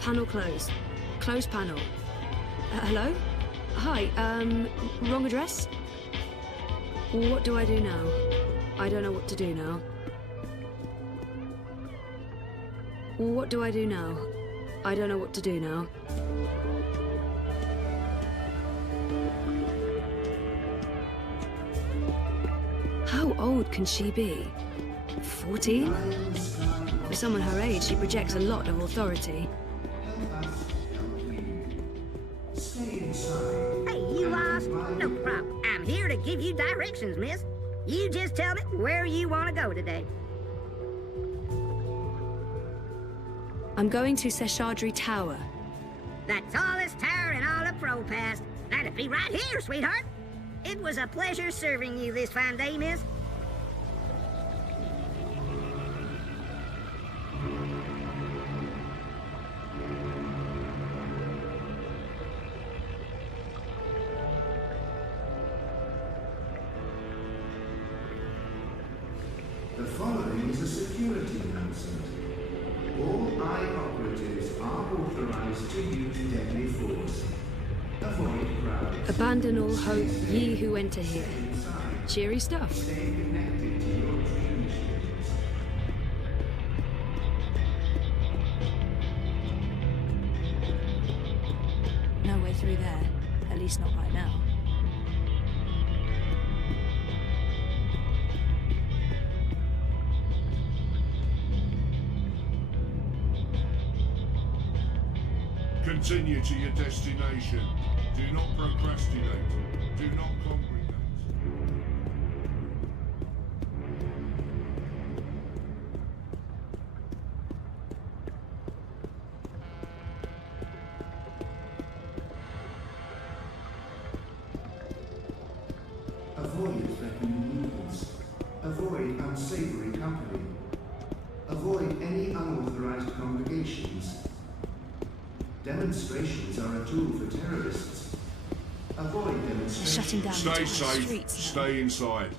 Panel closed. Closed panel. Hello? Hi, wrong address? What do I do now? I don't know what to do now. What do I do now? I don't know what to do now. How old can she be? 14? For someone her age, she projects a lot of authority. Hey, you lost? No problem. I'm here to give you directions, miss. You just tell me where you want to go today. I'm going to Seshadri Tower. The tallest tower in all of Pro-Pass. That'd be right here, sweetheart. It was a pleasure serving you this fine day, miss. The following is a security announcement. All eye operatives are authorized to use deadly force. Avoid crowds. Abandon all hope, ye who enter here. Cheery stuff. Stay connected to your dream machines. No way through there. At least not right now. Continue to your destination. Do not procrastinate. Do not congregate. Avoid threatening movements. Avoid unsavory company. Avoid any unauthorized congregations. Demonstrations are a tool for terrorists. Avoid demonstrations. They're shutting down Stay entire safe. streets now. Stay inside.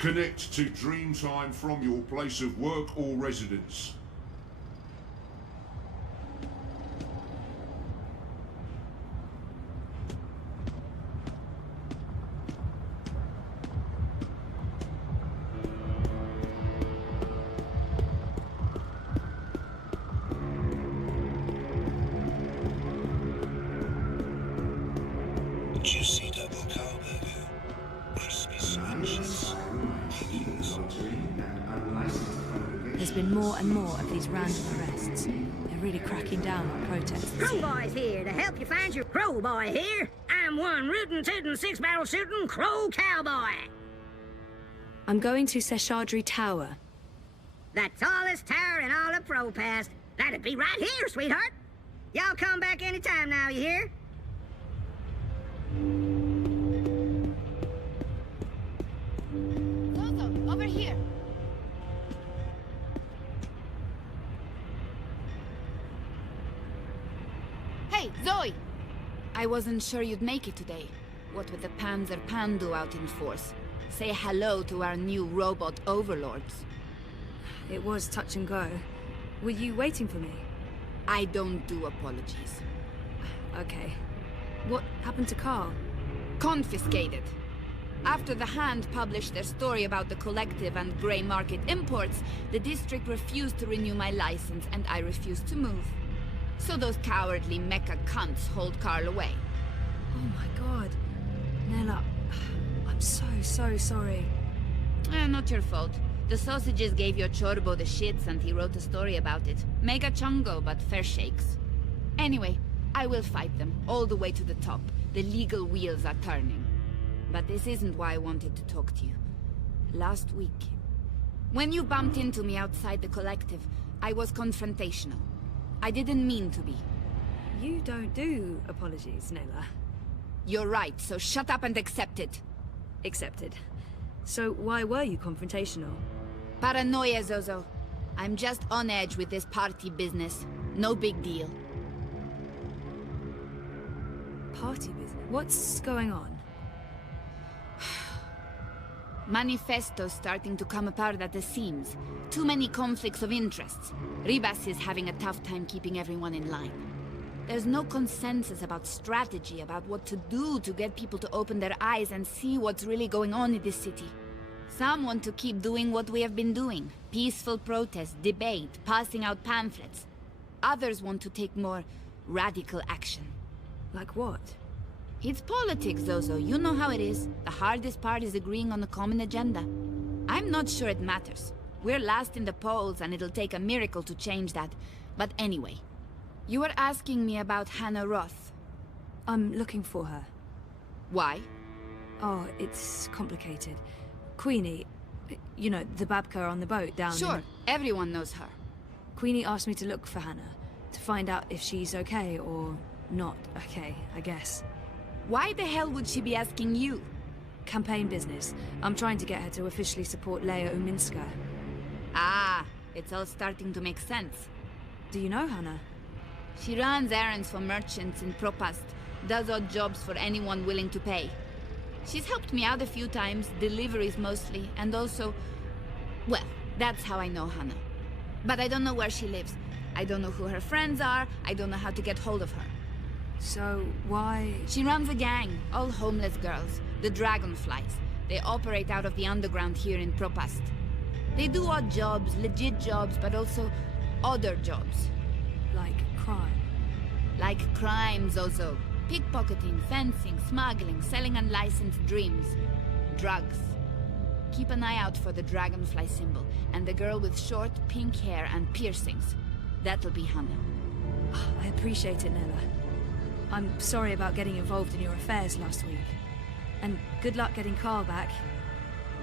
Connect to Dreamtime from your place of work or residence. Juicy double cow burger, crispy sandwiches. There's been more and more of these random arrests. They're really cracking down on protests. Crowboy's here to help you find your crowboy here. I'm one rootin' tootin' six-barrel shooting crow cowboy. I'm going to Seshadri Tower. The tallest tower in all of Propast. That'd be right here, sweetheart. Y'all come back anytime now, you hear? Zozo, over here. Hey, Zoe! I wasn't sure you'd make it today. What with the Panzer Pandu out in force. Say hello to our new robot overlords. It was touch and go. Were you waiting for me? I don't do apologies. Okay. What happened to Carl? Confiscated. After the Hand published their story about the collective and grey market imports, the district refused to renew my license and I refused to move. So those cowardly mecha cunts hold Carl away. Oh my god. Nella, I'm so sorry. Not your fault. The sausages gave your chorbo the shits and he wrote a story about it. Mega chungo, but fair shakes. Anyway, I will fight them, all the way to the top. The legal wheels are turning. But this isn't why I wanted to talk to you. Last week, when you bumped into me outside the collective, I was confrontational. I didn't mean to be. You don't do apologies, Nella. You're right, so shut up and accept it. Accepted. So why were you confrontational? Paranoia, Zozo. I'm just on edge with this party business. No big deal. Party business? What's going on? Manifesto's starting to come apart at the seams. Too many conflicts of interests. Ribas is having a tough time keeping everyone in line. There's no consensus about strategy, about what to do to get people to open their eyes and see what's really going on in this city. Some want to keep doing what we have been doing. Peaceful protest, debate, passing out pamphlets. Others want to take more radical action. Like what? It's politics, Zozo. You know how it is. The hardest part is agreeing on a common agenda. I'm not sure it matters. We're last in the polls and it'll take a miracle to change that. But anyway, you were asking me about Hannah Roth. I'm looking for her. Why? Oh, it's complicated. Queenie, you know, the Babka on the boat down Sure, everyone knows her. Queenie asked me to look for Hannah, to find out if she's okay or not okay, I guess. Why the hell would she be asking you? Campaign business. I'm trying to get her to officially support Leia Uminska. Ah, it's all starting to make sense. Do you know Hannah? She runs errands for merchants in Propast, does odd jobs for anyone willing to pay. She's helped me out a few times, deliveries mostly, and also... Well, that's how I know Hannah. But I don't know where she lives. I don't know who her friends are, I don't know how to get hold of her. So, why... She runs a gang, all homeless girls, the Dragonflies. They operate out of the underground here in Propast. They do odd jobs, legit jobs, but also odder jobs. Like crime? Like crime, Zozo. Pickpocketing, fencing, smuggling, selling unlicensed dreams. Drugs. Keep an eye out for the dragonfly symbol, and the girl with short, pink hair and piercings. That'll be Hannah. I appreciate it, Nella. I'm sorry about getting involved in your affairs last week. And good luck getting Carl back.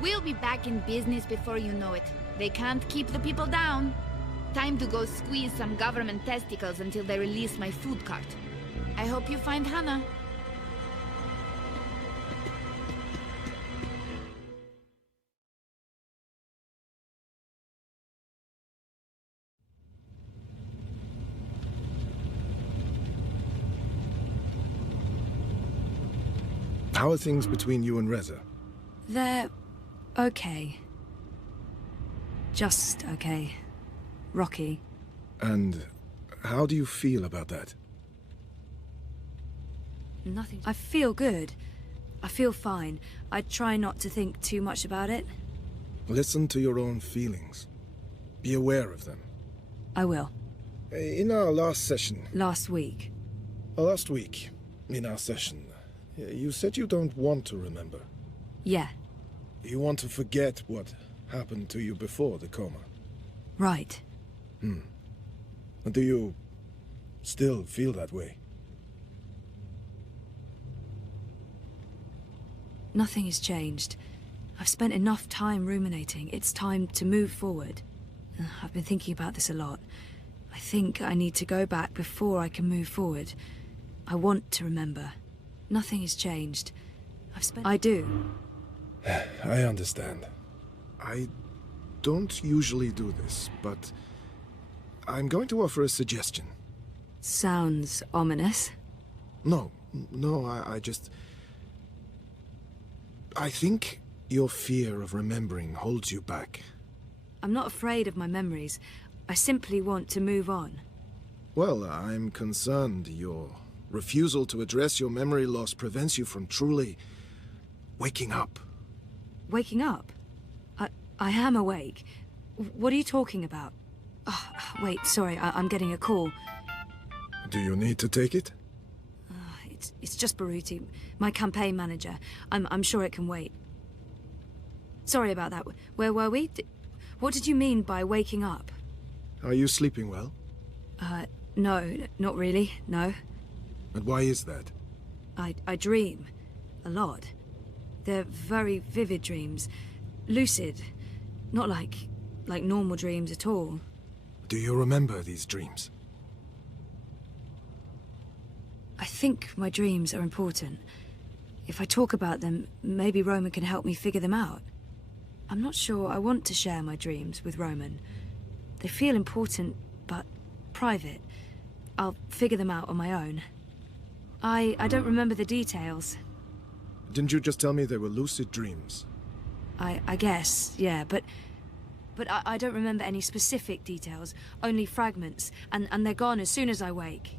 We'll be back in business before you know it. They can't keep the people down. Time to go squeeze some government testicles until they release my food cart. I hope you find Hannah. How are things between you and Reza? They're Okay. Just okay. Rocky. And how do you feel about that? Nothing. I feel good. I feel fine. I try not to think too much about it. Listen to your own feelings. Be aware of them. I will. In our last session... Last week. Last week, in our session, you said you don't want to remember. Yeah. You want to forget what happened to you before the coma. Right. And do you still feel that way? Nothing has changed. I've spent enough time ruminating. It's time to move forward. I've been thinking about this a lot. I think I need to go back before I can move forward. I want to remember. Nothing has changed. I do. I understand. I don't usually do this, but I'm going to offer a suggestion. Sounds ominous. No, I think your fear of remembering holds you back. I'm not afraid of my memories. I simply want to move on. Well, I'm concerned your refusal to address your memory loss prevents you from truly waking up. Waking up? I am awake. What are you talking about? Oh, wait, sorry, I'm getting a call. Do you need to take it? It's just Baruti, my campaign manager. I'm sure it can wait. Sorry about that. Where were we? What did you mean by waking up? Are you sleeping well? No, not really, no. And why is that? I dream. A lot. They're very vivid dreams. Lucid. Not like normal dreams at all. Do you remember these dreams? I think my dreams are important. If I talk about them, maybe Roman can help me figure them out. I'm not sure I want to share my dreams with Roman. They feel important, but private. I'll figure them out on my own. I don't remember the details. Didn't you just tell me they were lucid dreams? I guess, yeah, but I don't remember any specific details, only fragments, and they're gone as soon as I wake.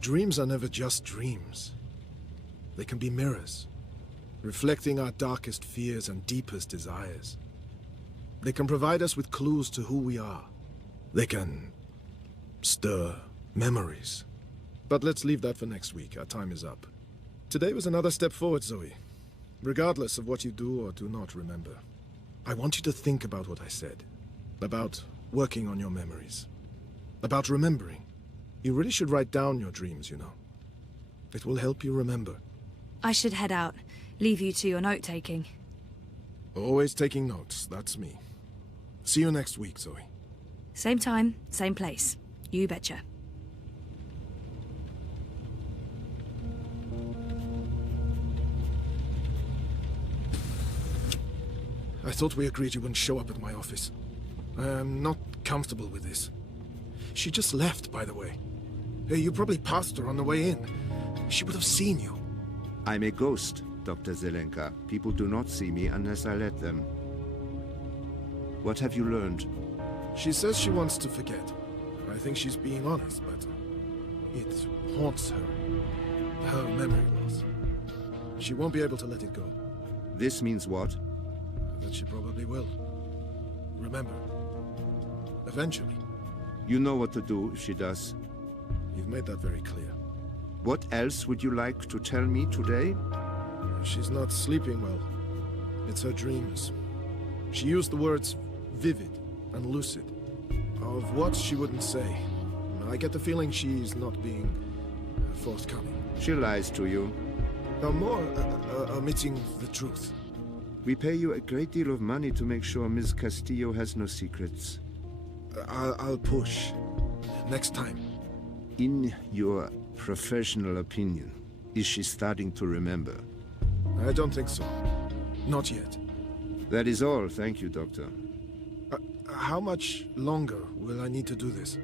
Dreams are never just dreams. They can be mirrors, reflecting our darkest fears and deepest desires. They can provide us with clues to who we are. They can stir memories. But let's leave that for next week. Our time is up. Today was another step forward, Zoe. Regardless of what you do or do not remember, I want you to think about what I said. About working on your memories. About remembering. You really should write down your dreams, you know. It will help you remember. I should head out. Leave you to your note-taking. Always taking notes, that's me. See you next week, Zoe. Same time, same place. You betcha. I thought we agreed you wouldn't show up at my office. I am not comfortable with this. She just left, by the way. You probably passed her on the way in. She would have seen you. I'm a ghost, Dr. Zelenka. People do not see me unless I let them. What have you learned? She says she wants to forget. I think she's being honest, but it haunts her. Her memory loss. She won't be able to let it go. This means what? That she probably will. Remember. Eventually. You know what to do if she does. You've made that very clear. What else would you like to tell me today? She's not sleeping well. It's her dreams. She used the words vivid and lucid. Of what she wouldn't say. I get the feeling she's not being forthcoming. She lies to you. No, more omitting the truth. We pay you a great deal of money to make sure Ms. Castillo has no secrets. I'll push. Next time. In your professional opinion, is she starting to remember? I don't think so. Not yet. That is all. Thank you, Doctor. How much longer will I need to do this?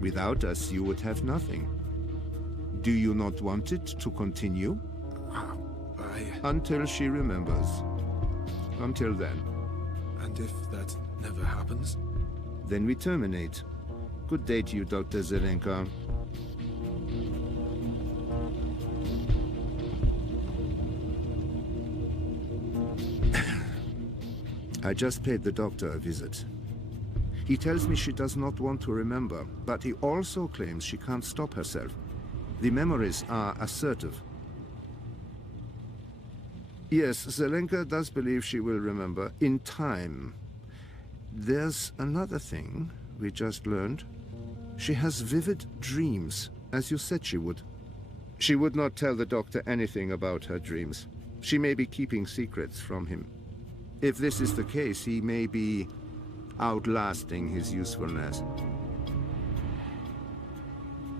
Without us, you would have nothing. Do you not want it to continue? Until she remembers. Until then. And if that never happens? Then we terminate. Good day to you, Dr. Zelenka. I just paid the doctor a visit. He tells me she does not want to remember, but he also claims she can't stop herself. The memories are assertive. Yes, Zelenka does believe she will remember in time. There's another thing we just learned. She has vivid dreams, as you said she would. She would not tell the doctor anything about her dreams. She may be keeping secrets from him. If this is the case, he may be outlasting his usefulness.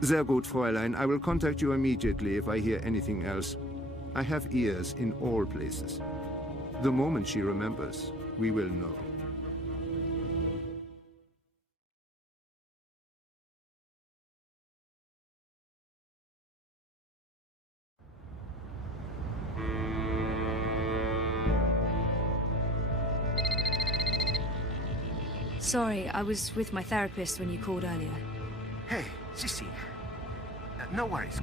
Sehr gut, Fräulein. I will contact you immediately if I hear anything else. I have ears in all places. The moment she remembers, we will know. Sorry, I was with my therapist when you called earlier. Hey, Sissy. No worries.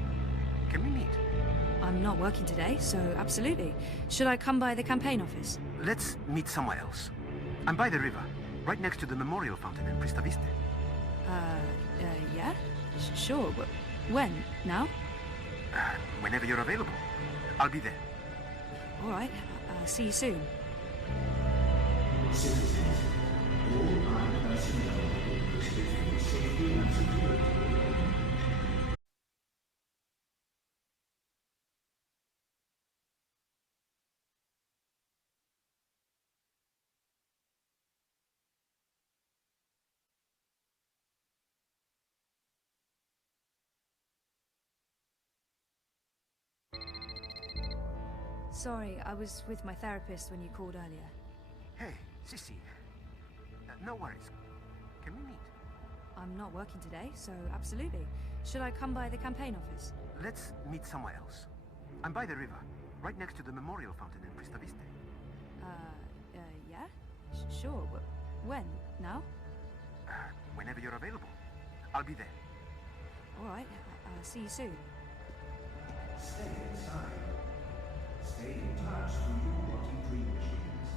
Can we meet? I'm not working today, so absolutely. Should I come by the campaign office? Let's meet somewhere else. I'm by the river, right next to the memorial fountain in Prista Vista. Yeah? Sure, but when? Now? Whenever you're available. I'll be there. All right, see you soon. Citizens, all armed personnel restricting safety and security. Sorry, I was with my therapist when you called earlier. Hey, Sissy. No worries. Can we meet? I'm not working today, so absolutely. Should I come by the campaign office? Let's meet somewhere else. I'm by the river, right next to the memorial fountain in Prista Vista. Yeah? Sure, but when? Now? Whenever you're available. I'll be there. All right, see you soon. Stay inside. Stay in touch through your rotten dream machines.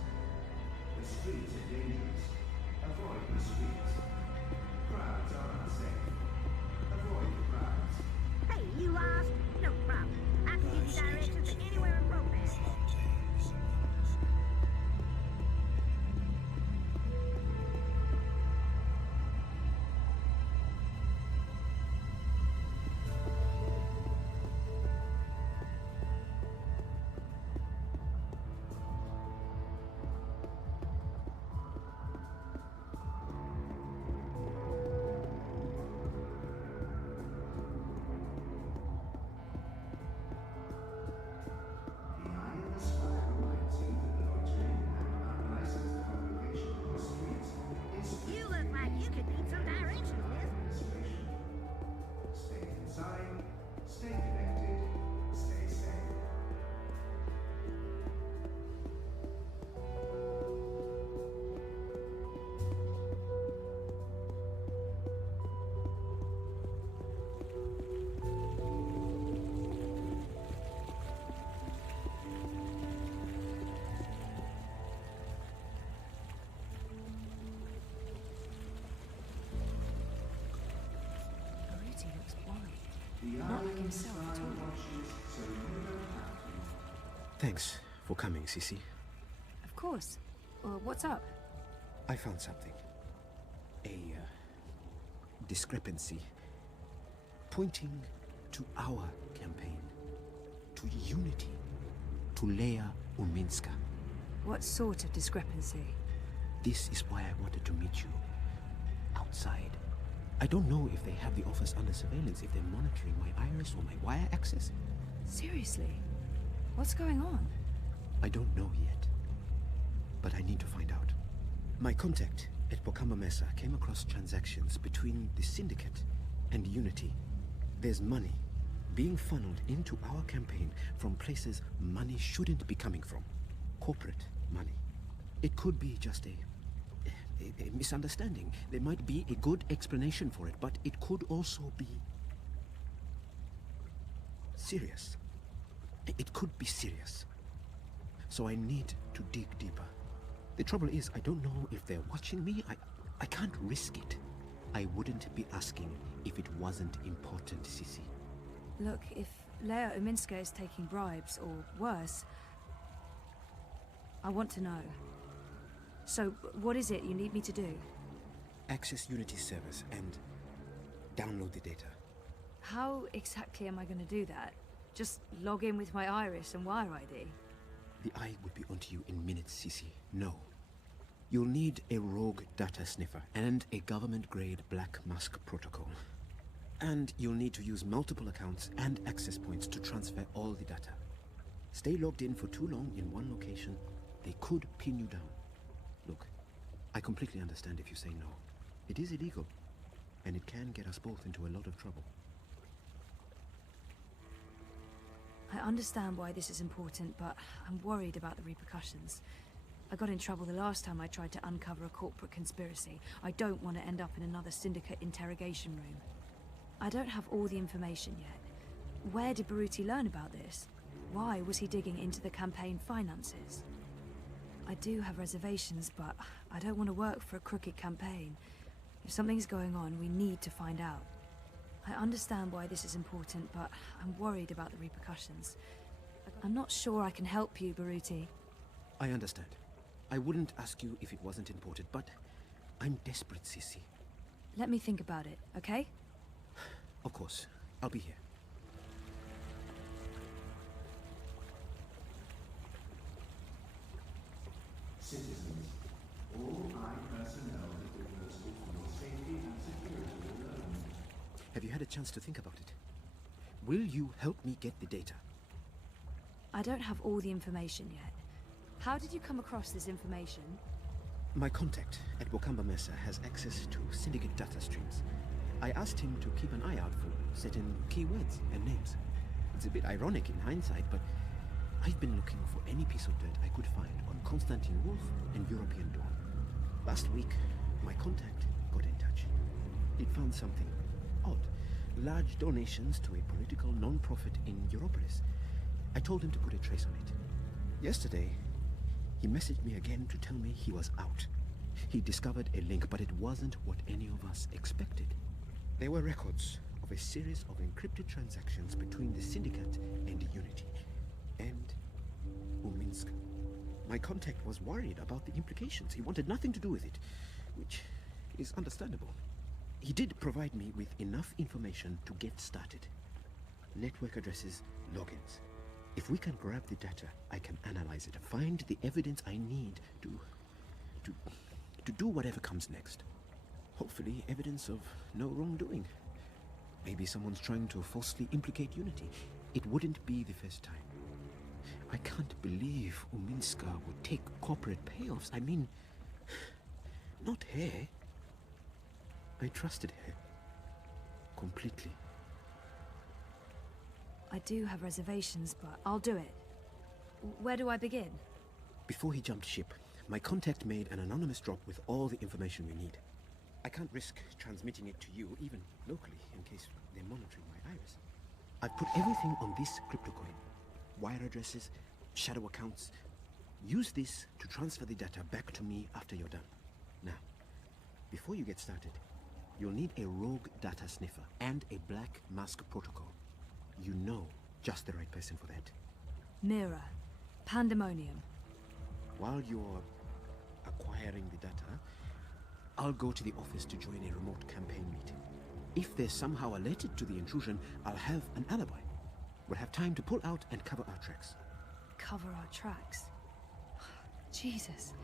The streets are dangerous. Avoid the streets. Crowds are unsafe. Avoid the crowds. Hey, you lost? No problem. I can give you directions to anywhere in Propast. You look like you could need some directions, miss. Stay inside. Stay connected. Stay safe. Baruti looks worried. Not like himself at all. Thanks for coming, Sissy. Of course. What's up? I found something. A discrepancy pointing to our campaign, to unity, to Leia Uminska. What sort of discrepancy? This is why I wanted to meet you. Outside. I don't know if they have the office under surveillance, if they're monitoring my iris or my wire access. Seriously? What's going on? I don't know yet. But I need to find out. My contact at Bokamba Mesa came across transactions between the Syndicate and Unity. There's money being funneled into our campaign from places money shouldn't be coming from. Corporate money. It could be just a a misunderstanding. There might be a good explanation for it, but it could also be serious. It could be serious. So I need to dig deeper. The trouble is, I don't know if they're watching me. I can't risk it. I wouldn't be asking if it wasn't important, Sissy. Look, if Leia Uminska is taking bribes, or worse, I want to know. So, what is it you need me to do? Access Unity servers and download the data. How exactly am I going to do that? Just log in with my iris and wire ID? The eye would be onto you in minutes, Sissy. No. You'll need a rogue data sniffer and a government-grade Black Mask protocol. And you'll need to use multiple accounts and access points to transfer all the data. Stay logged in for too long in one location, they could pin you down. Look, I completely understand if you say no. It is illegal, and it can get us both into a lot of trouble. I understand why this is important, but I'm worried about the repercussions. I got in trouble the last time I tried to uncover a corporate conspiracy. I don't want to end up in another syndicate interrogation room. I don't have all the information yet. Where did Baruti learn about this? Why was he digging into the campaign finances? I do have reservations, but I don't want to work for a crooked campaign. If something's going on, we need to find out. I understand why this is important, but I'm worried about the repercussions. I'm not sure I can help you, Baruti. I understand. I wouldn't ask you if it wasn't important, but I'm desperate, Sissy. Let me think about it, okay? Of course. I'll be here. Citizens, all high personnel responsible for your safety and security will learn. Have you had a chance to think about it? Will you help me get the data? I don't have all the information yet. How did you come across this information? My contact at Wakamba Mesa has access to syndicate data streams. I asked him to keep an eye out for certain keywords and names. It's a bit ironic in hindsight, but I've been looking for any piece of dirt I could find on Constantine Wolf and European Dawn. Last week, my contact got in touch. It found something odd. Large donations to a political non-profit in Europolis. I told him to put a trace on it. Yesterday, he messaged me again to tell me he was out. He discovered a link, but it wasn't what any of us expected. There were records of a series of encrypted transactions between the Syndicate and Unity. And Uminska. My contact was worried about the implications. He wanted nothing to do with it, which is understandable. He did provide me with enough information to get started. Network addresses, logins. If we can grab the data, I can analyze it, find the evidence I need to do whatever comes next. Hopefully evidence of no wrongdoing. Maybe someone's trying to falsely implicate Unity. It wouldn't be the first time. I can't believe Uminska would take corporate payoffs. I mean, not her. I trusted her. Completely. I do have reservations, but I'll do it. Where do I begin? Before he jumped ship, my contact made an anonymous drop with all the information we need. I can't risk transmitting it to you, even locally, in case they're monitoring my iris. I've put everything on this crypto coin. Wire addresses, shadow accounts. Use this to transfer the data back to me after you're done. Now, before you get started, you'll need a rogue data sniffer and a Black Mask protocol. You know just the right person for that. Mira. Pandemonium. While you're acquiring the data, I'll go to the office to join a remote campaign meeting. If they're somehow alerted to the intrusion, I'll have an alibi. We'll have time to pull out and cover our tracks. Cover our tracks? Jesus.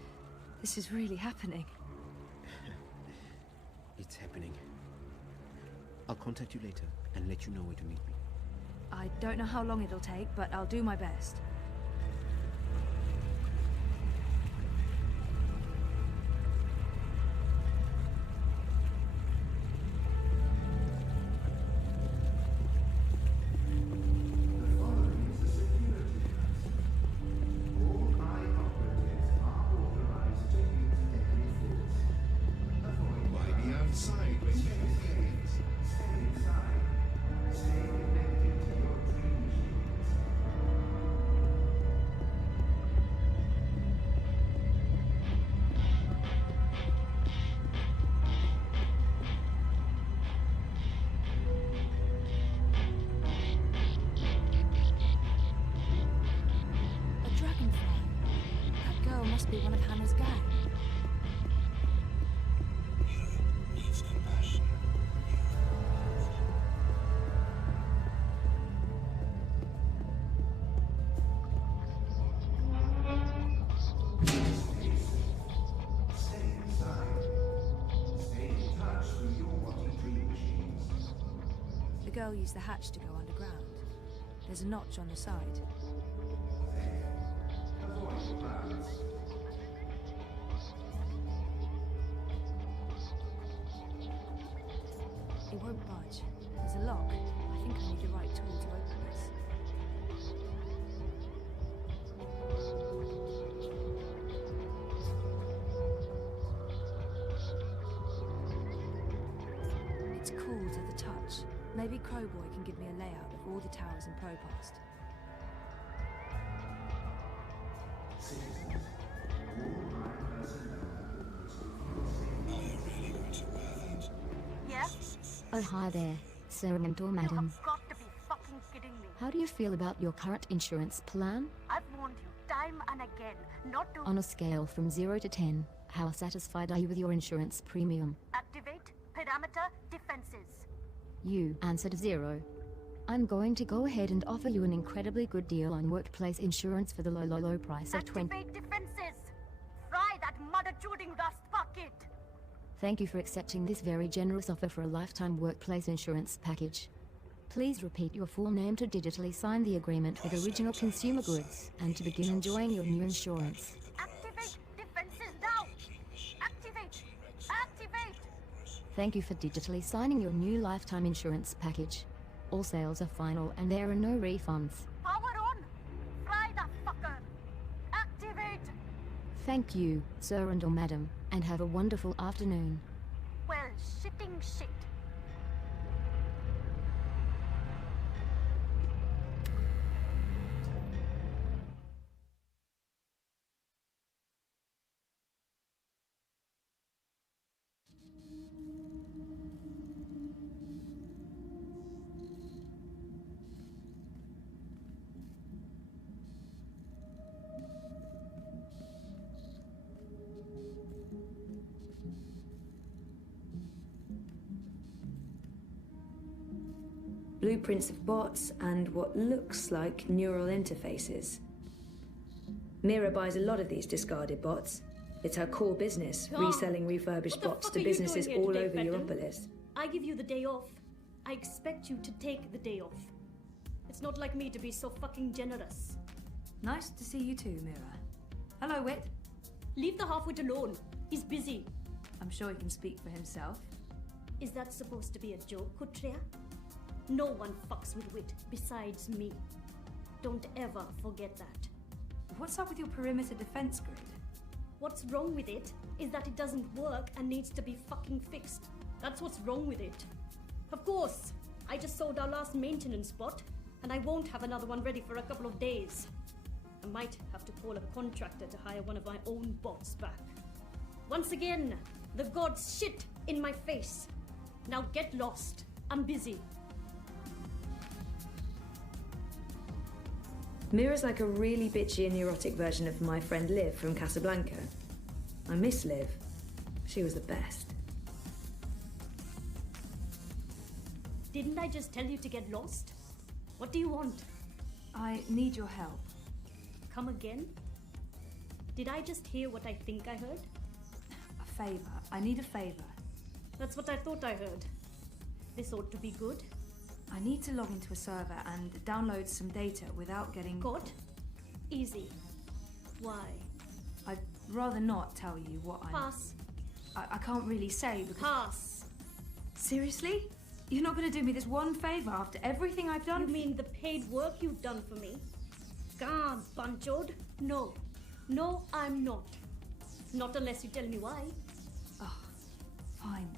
This is really happening. It's happening. I'll contact you later and let you know where to meet me. I don't know how long it'll take, but I'll do my best. must be one of Hannah's gang. Needs compassion. Stay inside. Stay in touch with your body dream machines. The girl used the hatch to go underground. There's a notch on the side. Avoid crowds. It won't budge. There's a lock. I think I need the right tool to open this. It's cool to the touch. Maybe Crowboy can give me a layout of all the towers in Propast. Citizens, all high personnel are you really going to wear that? Yes? Oh, hi there, sir and or madam. You've got to be fucking kidding me. How do you feel about your current insurance plan? I've warned you time and again not to On a scale from 0 to 10, how satisfied are you with your insurance premium? activate parameter defenses. You answered 0. I'm going to go ahead and offer you an incredibly good deal on workplace insurance for the low price of 20. Activate defenses. Fry that mother-chewing rust bucket. Thank you for accepting this very generous offer for a lifetime workplace insurance package. Please repeat your full name to digitally sign the agreement with Original Consumer Goods and to begin enjoying your new insurance. Activate defenses now. Activate. Activate. Thank you for digitally signing your new lifetime insurance package. All sales are final and there are no refunds. Power on. Fry that fucker. Activate. Thank you, sir and or madam, and have a wonderful afternoon. Well, shitting shit. Blueprints of bots and what looks like neural interfaces. Mira buys a lot of these discarded bots. It's her core business, Tom, reselling refurbished what the bots fuck to are you businesses doing here all today, over Fenton? Europolis. I give you the day off. I expect you to take the day off. It's not like me to be so fucking generous. Nice to see you too, Mira. Hello, Wit. Leave the half-wit alone. He's busy. I'm sure he can speak for himself. Is that supposed to be a joke, Kutria? No one fucks with wit besides me. Don't ever forget that. What's up with your perimeter defense grid? What's wrong with it is that it doesn't work and needs to be fucking fixed. That's what's wrong with it. Of course, I just sold our last maintenance spot, and I won't have another one ready for a couple of days. I might have to call a contractor to hire one of my own bots back. Once again, the gods shit in my face. Now get lost. I'm busy. Mira's like a really bitchy and neurotic version of my friend Liv from Casablanca. I miss Liv. She was the best. Didn't I just tell you to get lost? What do you want? I need your help. Come again? Did I just hear what I think I heard? A favour. I need a favour. That's what I thought I heard. This ought to be good. I need to log into a server and download some data without getting caught. Easy. Why? I'd rather not tell you what I'm... Pass. I can't really say because... Pass. Seriously? You're not going to do me this one favour after everything I've done? You mean the paid work you've done for me? God, Banchod. No. No, I'm not. Not unless you tell me why. Oh, fine.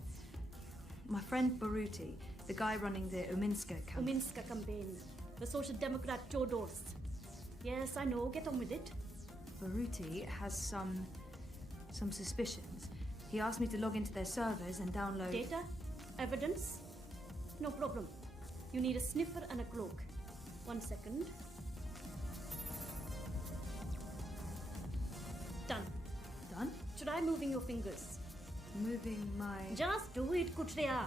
My friend Baruti, the guy running the Uminska campaign. Uminska campaign. The Social Democrat Chodors. Yes, I know. Get on with it. Baruti has some suspicions. He asked me to log into their servers and download... Data? Evidence? No problem. You need a sniffer and a cloak. 1 second. Done. Try moving your fingers. Moving my... Just do it, Kutria.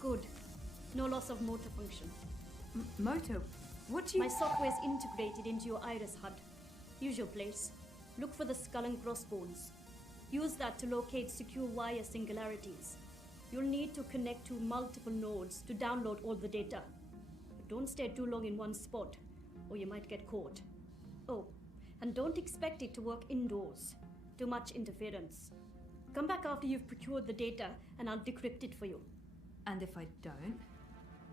Good. No loss of motor function. Motor? What do you... My software is integrated into your iris HUD. Use your place. Look for the skull and crossbones. Use that to locate secure wire singularities. You'll need to connect to multiple nodes to download all the data. But don't stay too long in one spot, or you might get caught. Oh, and don't expect it to work indoors. Too much interference. Come back after you've procured the data, and I'll decrypt it for you. And if I don't?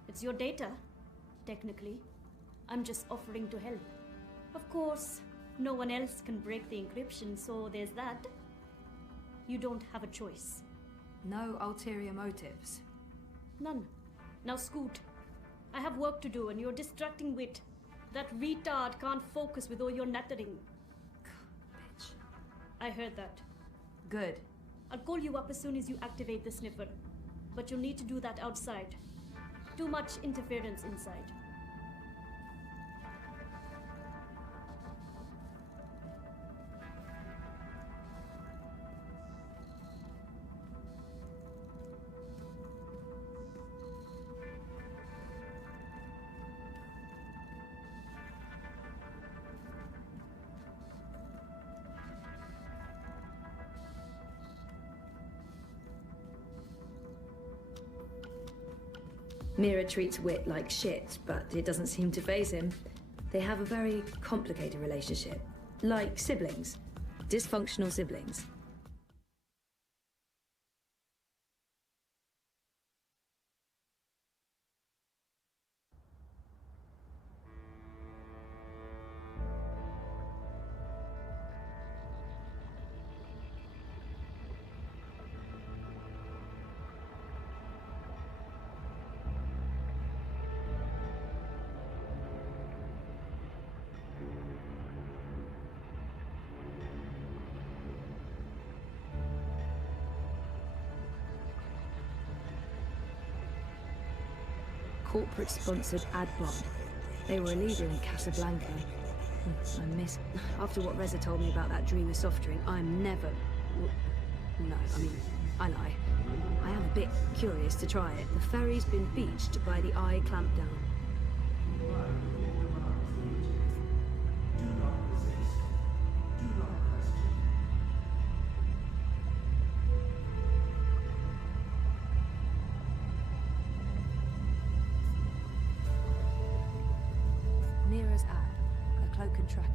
It's your data, technically. I'm just offering to help. Of course, no one else can break the encryption, so there's that. You don't have a choice. No ulterior motives? None. Now scoot. I have work to do and you're distracting wit. That retard can't focus with all your nattering. Bitch. I heard that. Good. I'll call you up as soon as you activate the sniffer. But you'll need to do that outside. Too much interference inside. Mira treats Wit like shit, but it doesn't seem to faze him. They have a very complicated relationship. Like siblings. Dysfunctional siblings. Corporate-sponsored ad bomb. They were a leader in Casablanca. I miss... After what Reza told me about that dreamer soft drink, I'm never... No, I mean, I lie. I am a bit curious to try it. The ferry's been beached by the eye clampdown. Mira's ad, a cloak and tracker.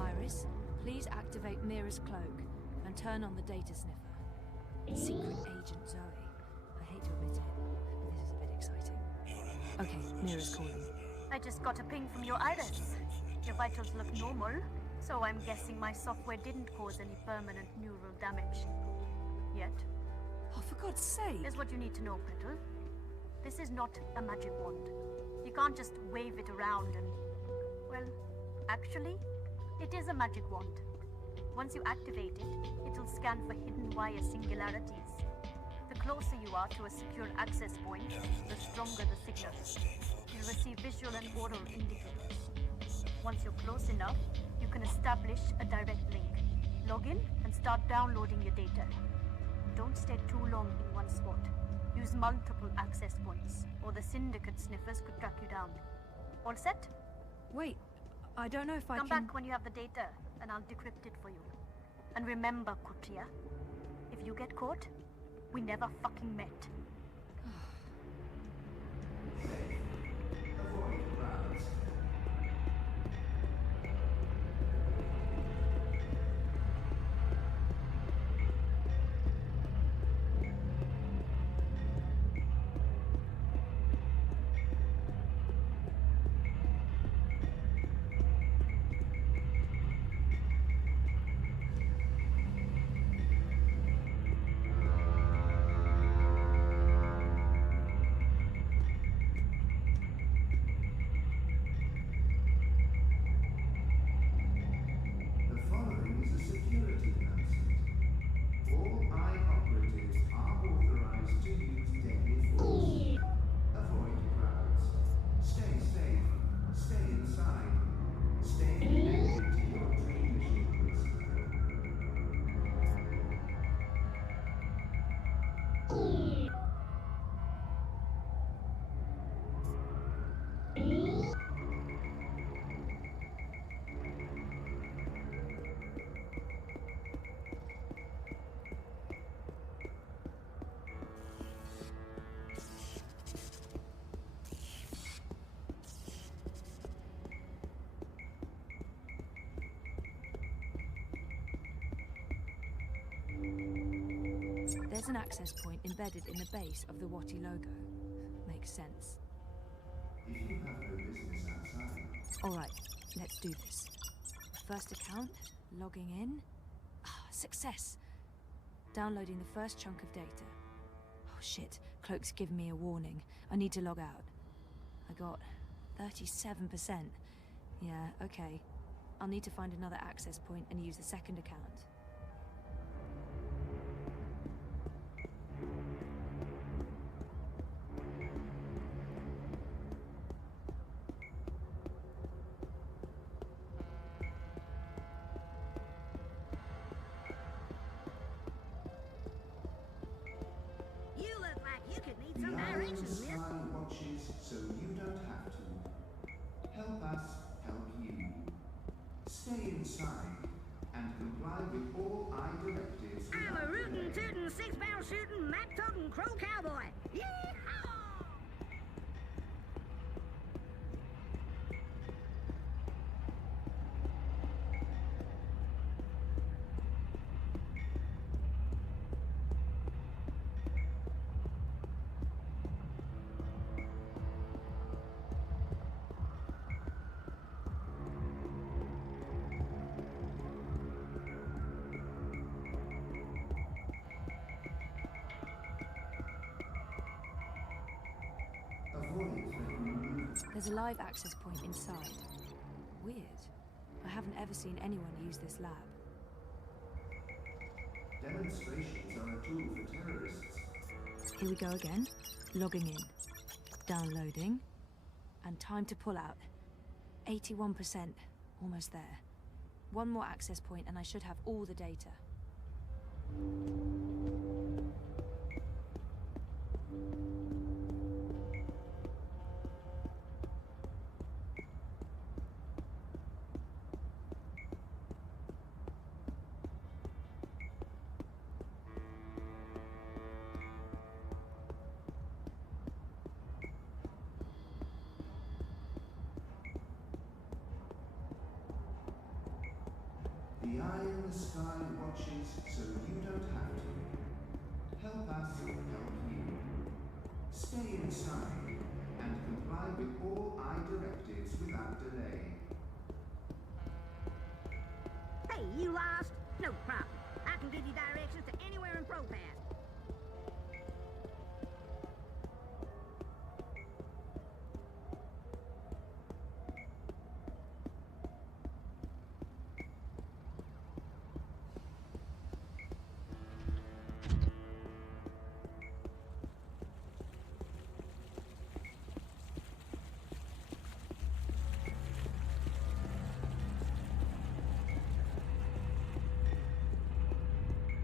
Iris, please activate Mira's cloak and turn on the data sniffer. Secret Agent Zoe. I hate to admit it, but this is a bit exciting. Okay, Mira's calling. I just got a ping from your iris. Your vitals look normal, so I'm guessing my software didn't cause any permanent neural damage. Yet. Oh, for God's sake! Here's what you need to know, Brittle. This is not a magic wand. You can't just wave it around and... Well, actually, it is a magic wand. Once you activate it, it'll scan for hidden wire singularities. The closer you are to a secure access point, the stronger the signal. You'll receive visual and oral indicators. Once you're close enough, you can establish a direct link. Log in and start downloading your data. Don't stay too long in one spot. Use multiple access points, or the syndicate sniffers could track you down. All set? Wait, I don't know if I Come can... back when you have the data, and I'll decrypt it for you. And remember, Kutria, if you get caught, we never fucking met. There's an access point embedded in the base of the Watty logo. Makes sense. If you have no business outside, Alright, let's do this. First account, logging in. Success! Downloading the first chunk of data. Oh shit, Cloak's given me a warning. I need to log out. I got 37%. Yeah, okay. I'll need to find another access point and use the second account. You look like you could need the some Iron directions, miss. Sky watches so you don't have to. Help us help you. Stay inside and comply with all I directives. I'm a rootin', tootin', six-barrel shootin', map-totin' crow cowboy. Yee-haw! There's a live access point inside. Weird. I haven't ever seen anyone use this lab. Demonstrations are a tool for terrorists. Here we go again. Logging in. Downloading. And time to pull out. 81%. Almost there. One more access point and I should have all the data. The eye in the sky watches so you don't have to. Help us help you. Stay inside and comply with all I directives without delay. Hey, you lost? No problem. I can give you directions to anywhere in ProPass.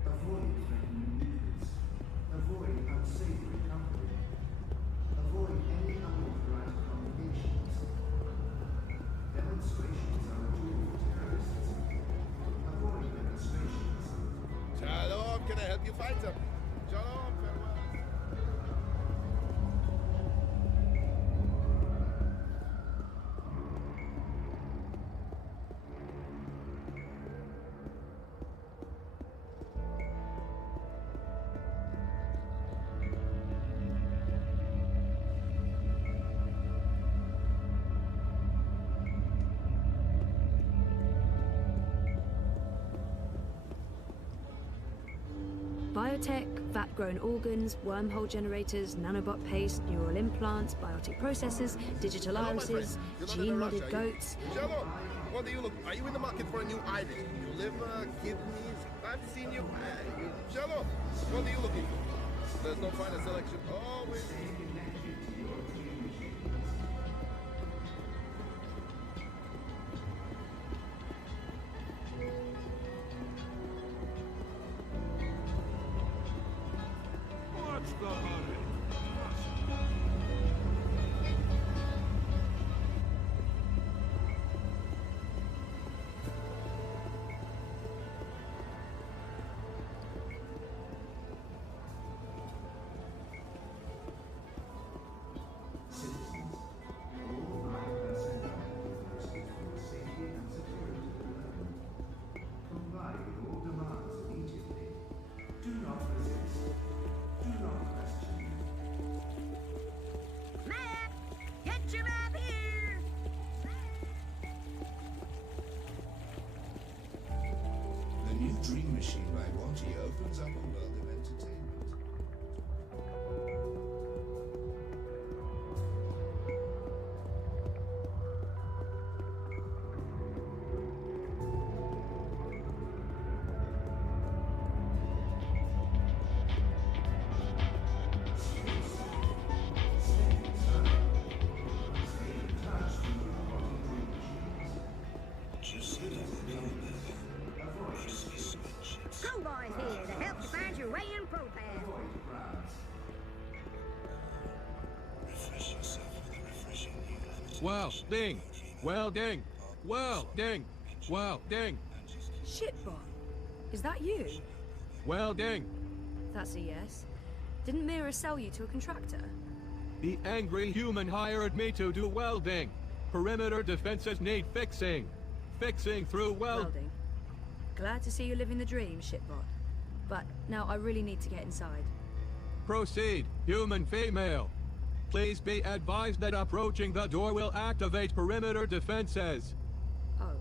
Avoid threatening neighbors. Avoid unsavory company. Avoid any unauthorized congregations. Demonstrations are a tool for terrorists. Avoid demonstrations. Shalom, can I help you find something? Shalom, farewell. Biotech, vat-grown organs, wormhole generators, nanobot paste, neural implants, biotic processors, digital Hello, my irises, friend. You're not in a gene-modded rush, are you? goats. Shalom, what do you look? Are you in the market for a new iris? New liver, kidneys? I've seen you. Shalom, what are you looking for? There's no finer selection. Always. What Welding! Welding! Welding! Welding! Shitbot, is that you? Welding! That's a yes. Didn't Mira sell you to a contractor? The angry human hired me to do welding. Perimeter defenses need fixing. Fixing through Welding. Glad to see you living the dream, shitbot. But now I really need to get inside. Proceed, human female. Please be advised that approaching the door will activate perimeter defenses. Oh,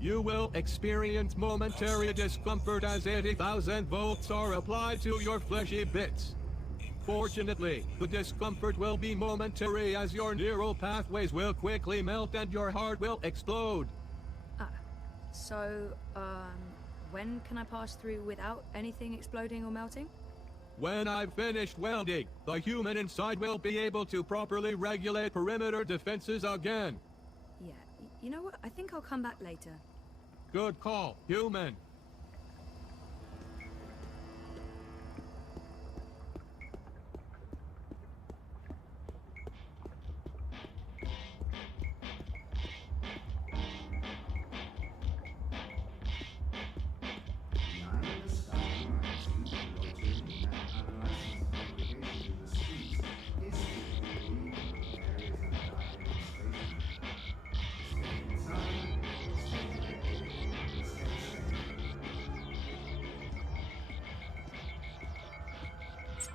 You will experience momentary discomfort as 80,000 volts are applied to your fleshy bits. Fortunately, the discomfort will be momentary as your neural pathways will quickly melt and your heart will explode. So, when can I pass through without anything exploding or melting? When I've finished welding, the human inside will be able to properly regulate perimeter defenses again. Yeah, you know what? I think I'll come back later. Good call, human.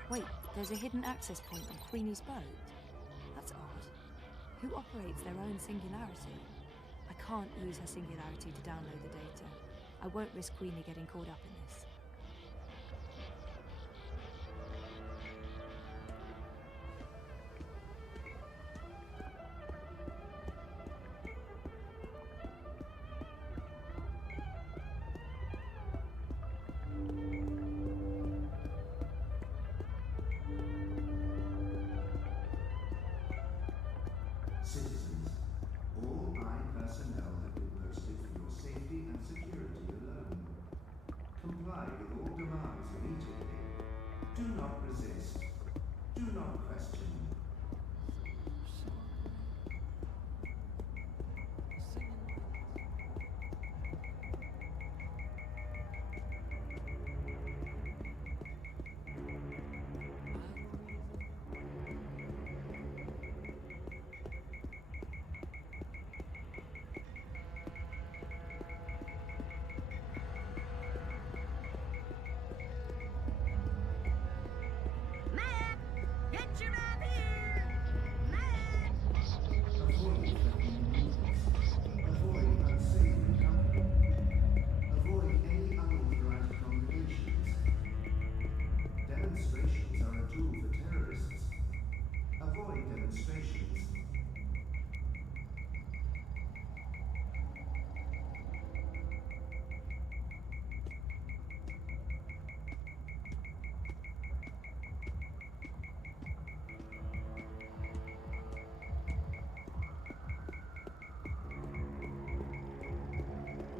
Wait, there's a hidden access point on Queenie's boat? That's odd. Who operates their own singularity? I can't use her singularity to download the data. I won't risk Queenie getting caught up in this. Citizens, all line personnel have been posted for your safety and security alone. Comply with all demands immediately. Do not resist. Do not question. Matt! Get your up here! Matt! Avoid threatening movements. Avoid unsafe company. Avoid any unauthorized congregations. Demonstrations are a tool for terrorists. Avoid demonstrations.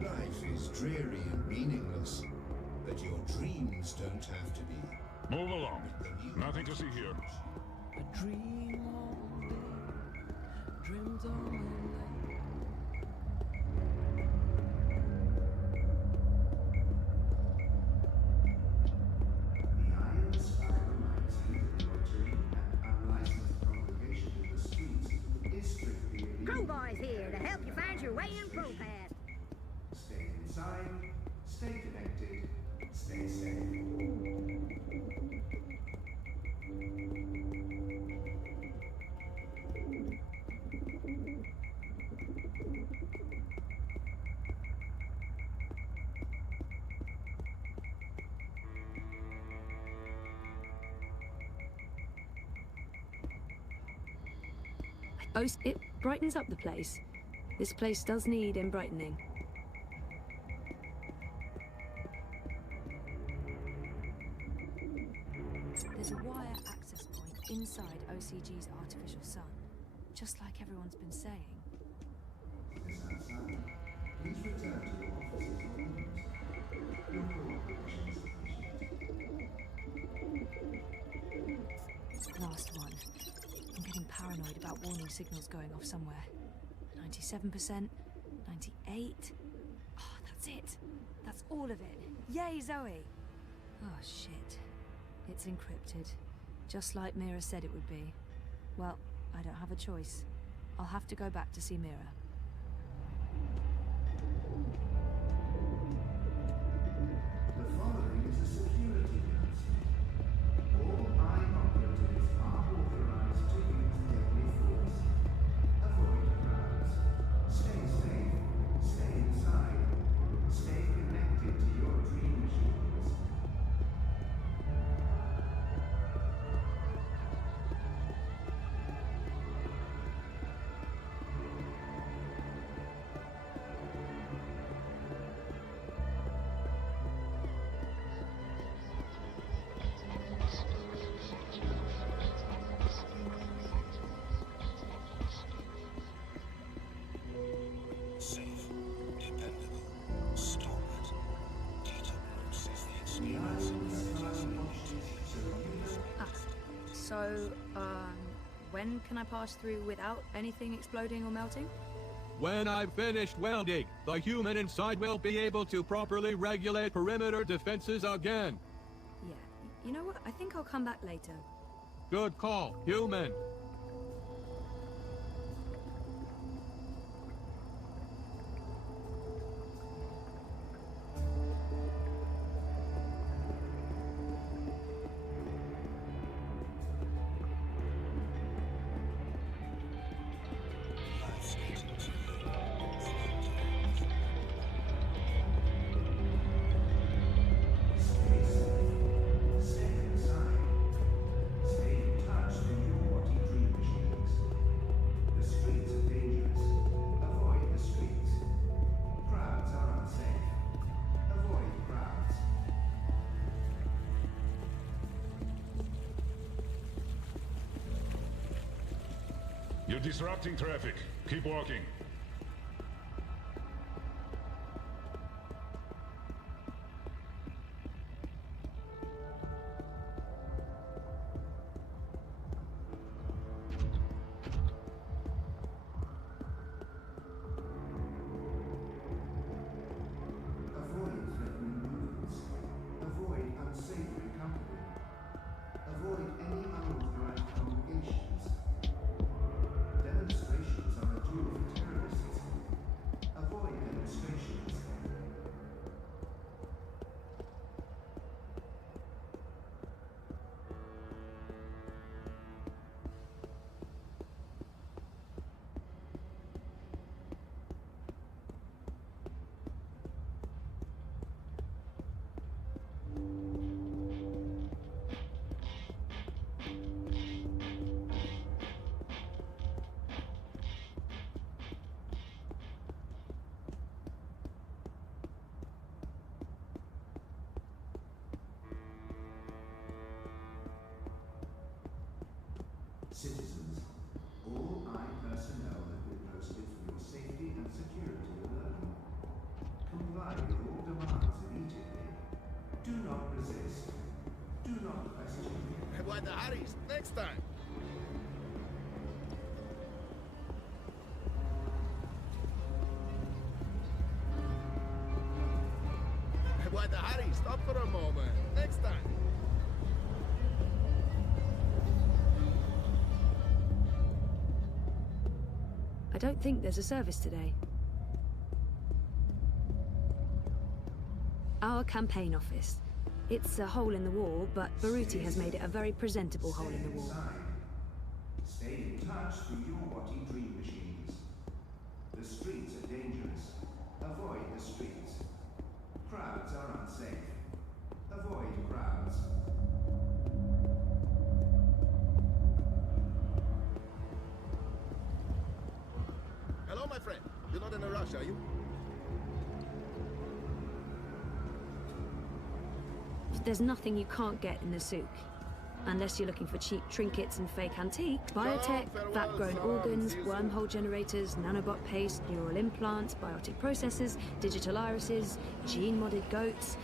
Life is dreary and meaningless, but your dreams don't have to be. Move along. Nothing to see here. I dream all day, dreamed all night. The Iron Spy reminds you that your dream and unlicensed congregation in the streets is strictly illegal. Crowboy's here to help you find your way in ProPass. Stay inside, stay connected, stay safe. Oh, it brightens up the place. This place does need brightening. There's a wire access point inside OCG's artificial sun, just like everyone's been saying. This outside. Please return to your offices or rooms. Your cooperation is appreciated. Last one. I'm getting paranoid about warning signals going off somewhere. 97%, 98. Oh, that's it. That's all of it. Yay, Zoe! Oh, shit. It's encrypted. Just like Mira said it would be. Well, I don't have a choice. I'll have to go back to see Mira. The following is a security announcement. All mine operatives are authorized to use deadly force. Avoid crowds. Stay safe. Stay inside. Stay connected to your dream machines. Safe, dependable, stalwart. Data process the experience So, when can I pass through without anything exploding or melting? When I've finished welding, the human inside will be able to properly regulate perimeter defenses again. Yeah. You know what? I think I'll come back later. Good call, human. You're disrupting traffic. Keep walking. Avoid threatening movements. Avoid unsavory company. Avoid any unauthorized congregations. Demonstrations are a tool for terrorists. Avoid demonstrations. Citizens, all personnel have been posted for your safety and security alone. Comply with all demands immediately. Do not resist. Do not question. Why the Harry's? Next time. Why the Harry? Stop for a moment. Next time. I don't think there's a service today. Our campaign office. It's a hole in the wall, but Baruti has made it a very presentable hole in the wall. Stay in touch through your Watty dream machines. The streets are dangerous. Avoid the streets. Crowds are unsafe. Avoid crowds. Hello, my friend. You're not in a rush, are you? There's nothing you can't get in the souk. Unless you're looking for cheap trinkets and fake antiques. Biotech, vat-grown organs, wormhole generators, nanobot paste, neural implants, biotic processors, digital irises, gene-modded goats.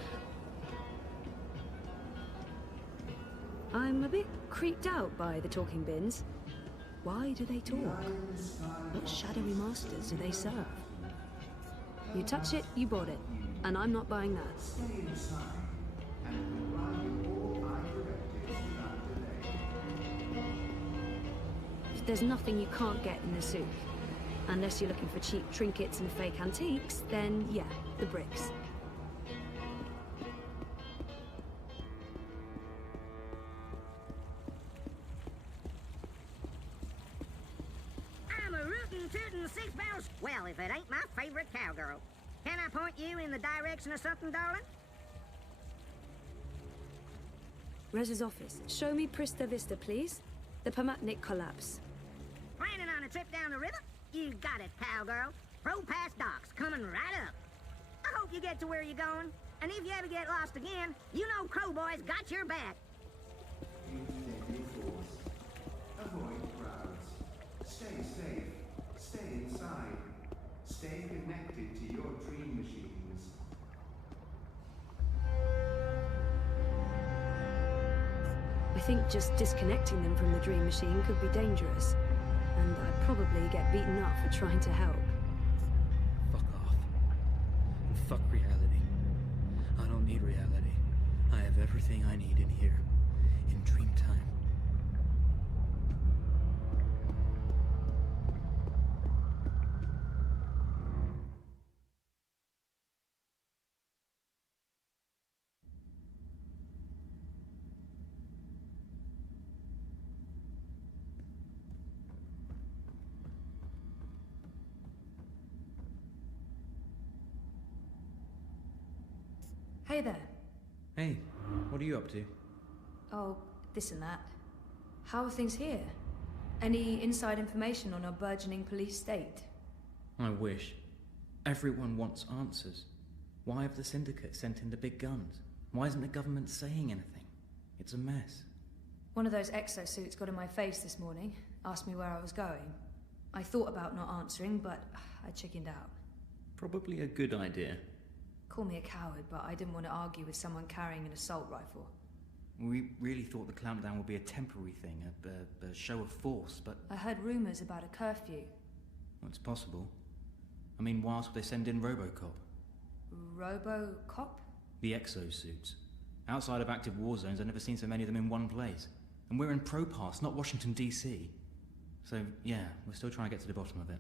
I'm a bit creeped out by the talking bins. Why do they talk? What shadowy masters do they serve? You touch it, you bought it. And I'm not buying that. There's nothing you can't get in the souk. Unless you're looking for cheap trinkets and fake antiques, then yeah, the bricks. I'm a rootin' tootin' six-barrel... Well, if it ain't my favorite cowgirl. Can I point you in the direction of something, darling? Rez's office. Show me Prista Vista, please. The Pamatnik collapse. Planning on a trip down the river? You got it, cowgirl. Pro-pass docks coming right up. I hope you get to where you're going. And if you ever get lost again, you know Crowboy's got your back. Avoid crowds. Stay safe. Stay inside. Stay connected to your dream machines. I think just disconnecting them from the dream machine could be dangerous. And I'd probably get beaten up for trying to help. Fuck off. And fuck reality. I don't need reality. I have everything I need in here. In dream time. Hey there. Hey, what are you up to? Oh, this and that. How are things here? Any inside information on our burgeoning police state? I wish. Everyone wants answers. Why have the Syndicate sent in the big guns? Why isn't the government saying anything? It's a mess. One of those exosuits got in my face this morning, asked me where I was going. I thought about not answering, but I chickened out. Probably a good idea. Call me a coward, but I didn't want to argue with someone carrying an assault rifle. We really thought the clampdown would be a temporary thing, a show of force, but... I heard rumors about a curfew. Well, it's possible. I mean, why else would they send in Robocop? Robocop? The exosuits. Outside of active war zones, I've never seen so many of them in one place. And we're in Propass, not Washington, D.C. So, yeah, we're still trying to get to the bottom of it.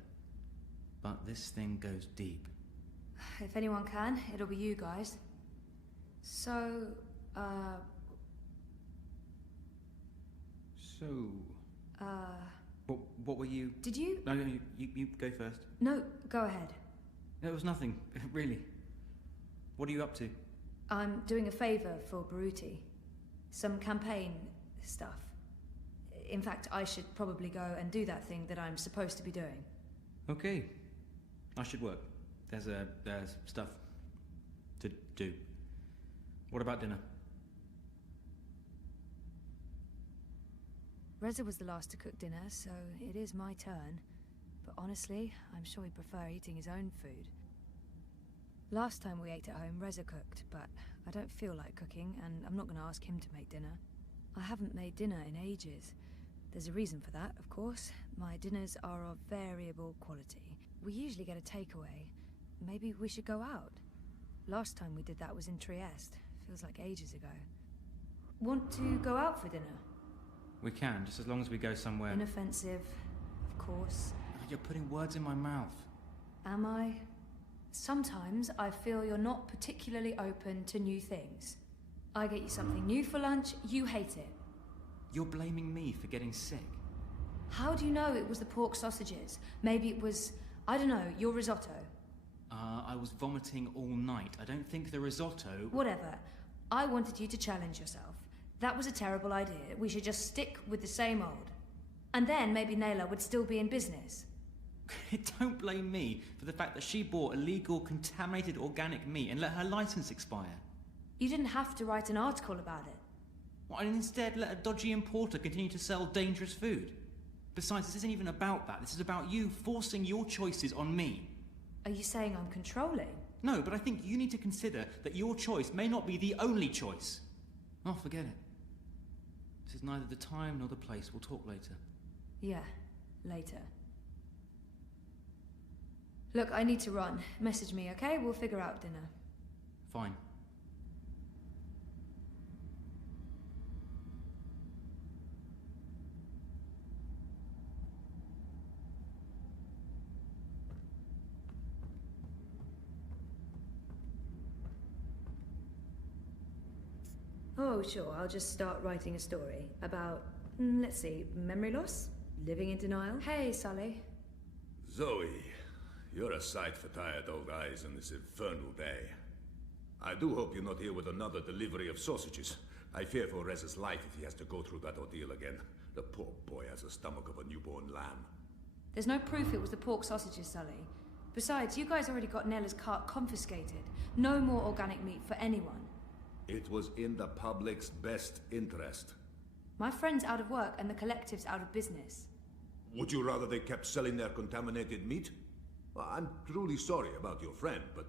But this thing goes deep. If anyone can, it'll be you guys. So, What were you... Did you... No, you go first. No, go ahead. It was nothing, really. What are you up to? I'm doing a favor for Baruti. Some campaign stuff. In fact, I should probably go and do that thing that I'm supposed to be doing. Okay. I should work. There's stuff to do. What about dinner? Reza was the last to cook dinner, so it is my turn. But honestly, I'm sure he'd prefer eating his own food. Last time we ate at home, Reza cooked, but I don't feel like cooking, and I'm not going to ask him to make dinner. I haven't made dinner in ages. There's a reason for that, of course. My dinners are of variable quality. We usually get a takeaway. Maybe we should go out. Last time we did that was in Trieste. Feels like ages ago. Want to go out for dinner? We can, just as long as we go somewhere... Inoffensive, of course. You're putting words in my mouth. Am I? Sometimes I feel you're not particularly open to new things. I get you something new for lunch, you hate it. You're blaming me for getting sick. How do you know it was the pork sausages? Maybe it was, I don't know, your risotto. I was vomiting all night. I don't think the risotto... Whatever. I wanted you to challenge yourself. That was a terrible idea. We should just stick with the same old. And then maybe Naila would still be in business. Don't blame me for the fact that she bought illegal, contaminated organic meat and let her license expire. You didn't have to write an article about it. Well, and instead let a dodgy importer continue to sell dangerous food. Besides, this isn't even about that. This is about you forcing your choices on me. Are you saying I'm controlling? No, but I think you need to consider that your choice may not be the only choice. Oh, forget it. This is neither the time nor the place. We'll talk later. Yeah, later. Look, I need to run. Message me, okay? We'll figure out dinner. Fine. Oh, sure, I'll just start writing a story about, let's see, memory loss? Living in denial? Hey, Sully. Zoe, you're a sight for tired old eyes on this infernal day. I do hope you're not here with another delivery of sausages. I fear for Rez's life if he has to go through that ordeal again. The poor boy has the stomach of a newborn lamb. There's no proof it was the pork sausages, Sully. Besides, you guys already got Nella's cart confiscated. No more organic meat for anyone. It was in the public's best interest. My friend's out of work and the collective's out of business. Would you rather they kept selling their contaminated meat? Well, I'm truly sorry about your friend, but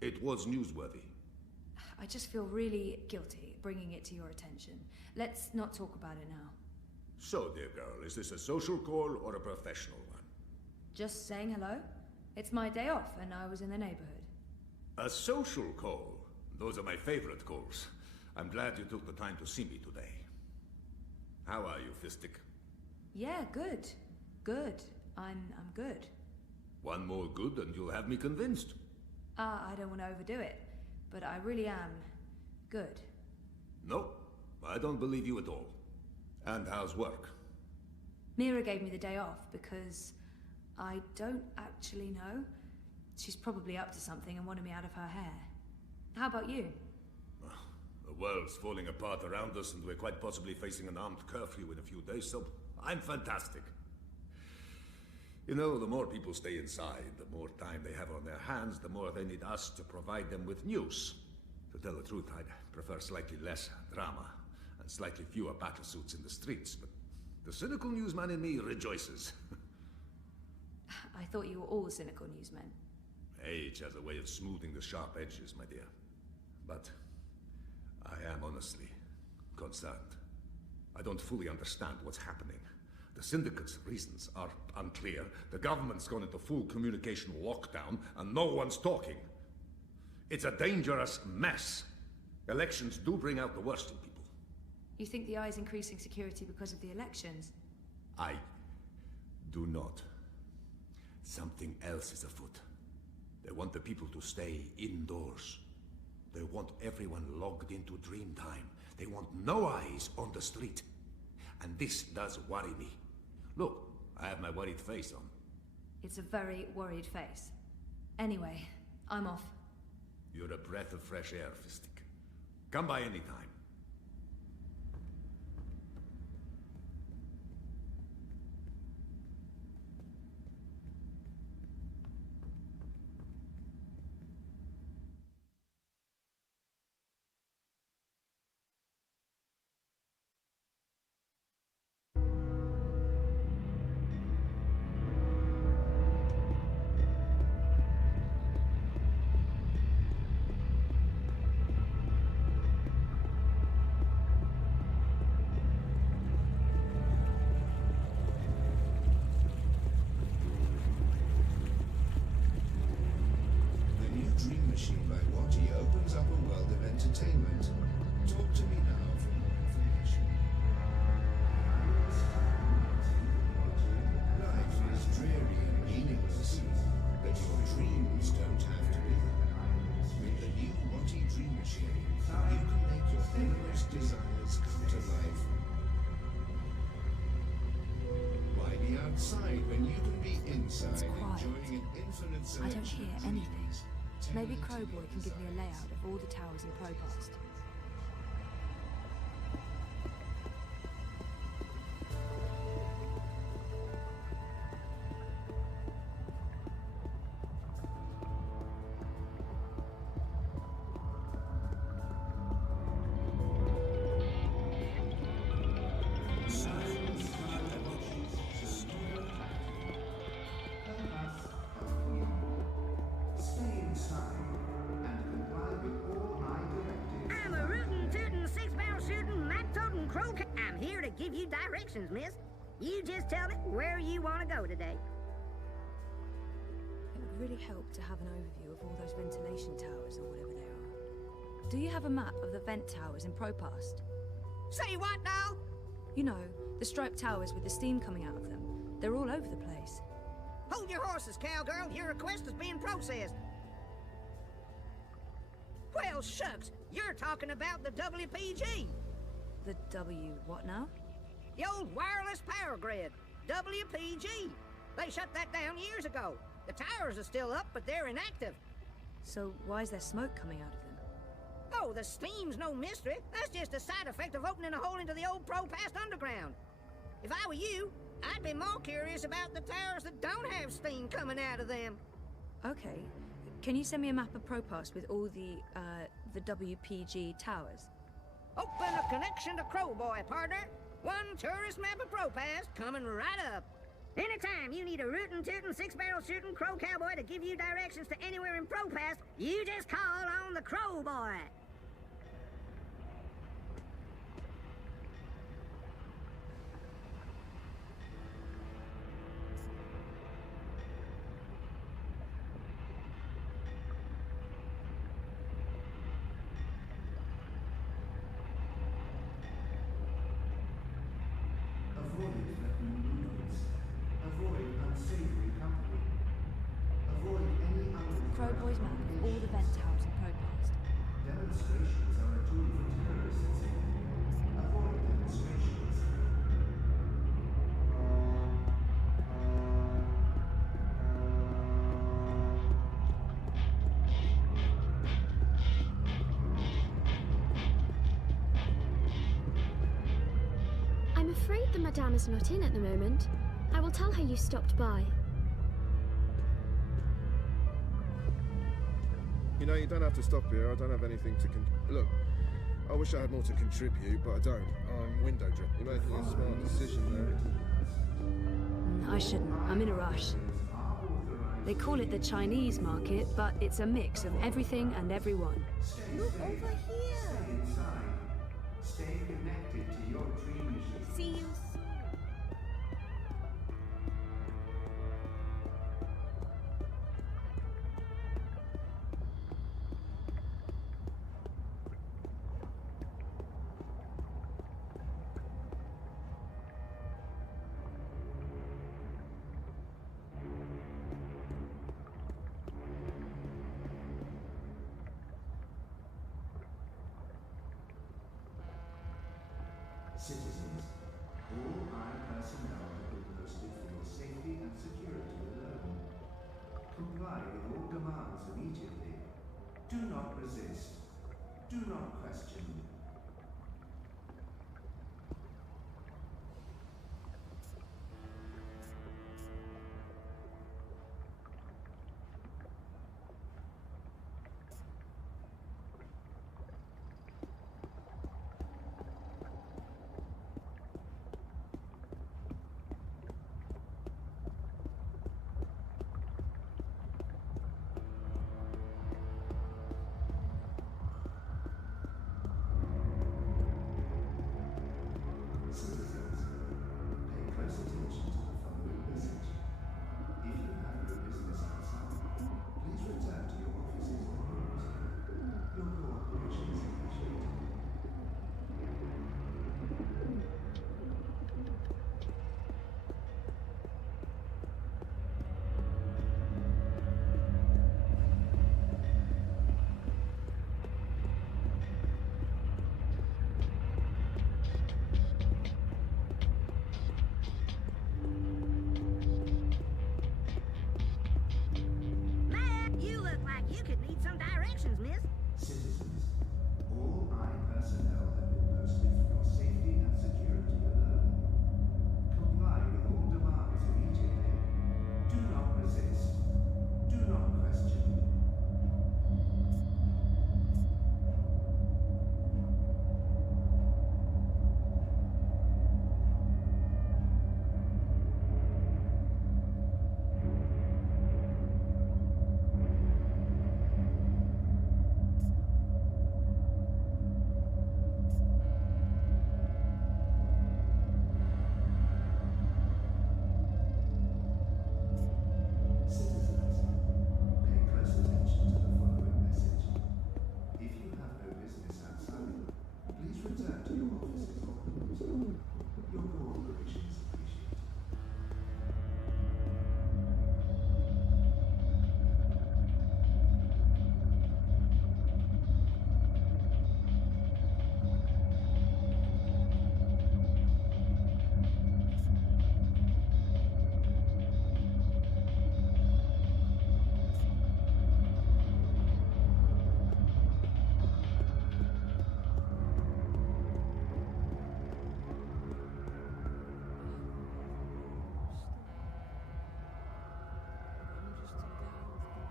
it was newsworthy. I just feel really guilty bringing it to your attention. Let's not talk about it now. So, dear girl, is this a social call or a professional one? Just saying hello. It's my day off and I was in the neighborhood. A social call? Those are my favorite calls. I'm glad you took the time to see me today. How are you, Fistic? Yeah, good. Good. I'm good. One more good and you'll have me convinced. I don't want to overdo it, but I really am good. No, I don't believe you at all. And how's work? Mira gave me the day off because I don't actually know. She's probably up to something and wanted me out of her hair. How about you? The world's falling apart around us and we're quite possibly facing an armed curfew in a few days, so I'm fantastic. You know, the more people stay inside, the more time they have on their hands, the more they need us to provide them with news. To tell the truth, I'd prefer slightly less drama and slightly fewer battlesuits in the streets, but the cynical newsman in me rejoices. I thought you were all cynical newsmen. Age has a way of smoothing the sharp edges, my dear. But I am honestly concerned. I don't fully understand what's happening. The Syndicate's reasons are unclear. The government's gone into full communication lockdown, and no one's talking. It's a dangerous mess. Elections do bring out the worst in people. You think the Eye's increasing security because of the elections? I do not. Something else is afoot. They want the people to stay indoors. They want everyone logged into Dreamtime. They want no eyes on the street. And this does worry me. Look, I have my worried face on. It's a very worried face. Anyway, I'm off. You're a breath of fresh air, Fistic. Come by any time. I don't hear anything. Maybe Crowboy can give me a layout of all the towers in Propast. I'm a rootin', tootin', six-barrel shooting, map-toting crow. I'm here to give you directions, miss. You just tell me where you want to go today. It would really help to have an overview of all those ventilation towers or whatever they are. Do you have a map of the vent towers in Propast? Say what now? You know, the striped towers with the steam coming out of them. They're all over the place. Hold your horses, cowgirl. Your request is being processed. Well, shucks. You're talking about the WPG. The W what now? The old wireless power grid. WPG. They shut that down years ago. The towers are still up, but they're inactive. So why is there smoke coming out of them? Oh, the steam's no mystery. That's just a side effect of opening a hole into the old Propast underground. If I were you, I'd be more curious about the towers that don't have steam coming out of them. Okay. Can you send me a map of Propast with all the WPG towers? Open a connection to Crowboy, partner. One tourist map of Propast coming right up. Anytime you need a rootin' tootin' six-barrel shooting crow cowboy to give you directions to anywhere in Propast, you just call on the Crowboy. Avoid threatening movements. Avoid unsavory company. Avoid any Crowboy's map of all the vent towers in Propast. Demonstrations are a tool for terrorists. Avoid demonstrations. I'm afraid the Madame is not in at the moment. I will tell her you stopped by. You know, you don't have to stop here. I don't have anything to look, I wish I had more to contribute, but I don't. I'm window drip. You're making a smart decision there. I shouldn't. I'm in a rush. They call it the Chinese market, but it's a mix of everything and everyone. Look over here. Stay inside. Stay connected to your dream machine. See you. Citizens, all eye personnel have been posted for your safety and security alone. Comply with all demands immediately. Do not resist. Do not question.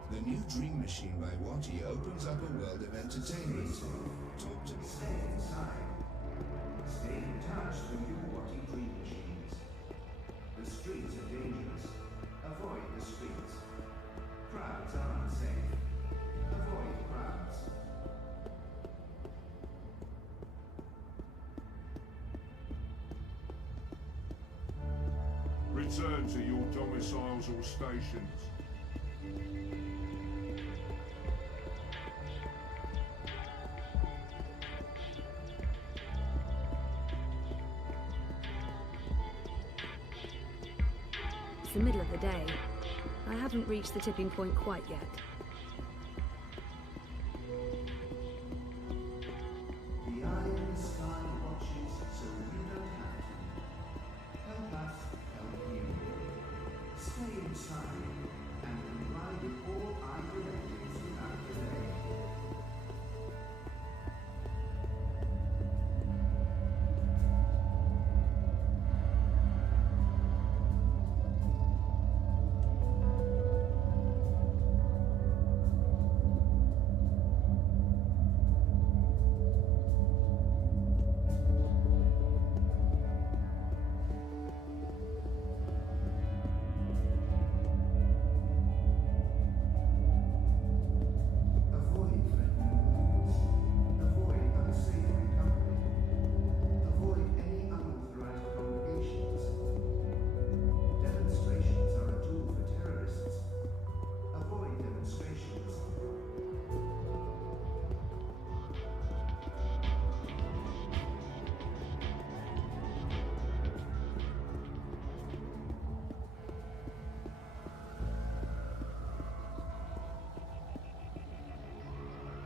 The new Dream Machine by Watty opens up a world of entertainment. Talk to me. Stay inside. Stay in touch with your Watty Dream Machines. The streets are dangerous. Avoid the streets. Crowds are unsafe. Avoid crowds. Return to your domiciles or stations. It's the middle of the day. I haven't reached the tipping point quite yet. The iron sky watches, so you don't have to. Help us, help you. Stay inside and comply with all our directives without delay.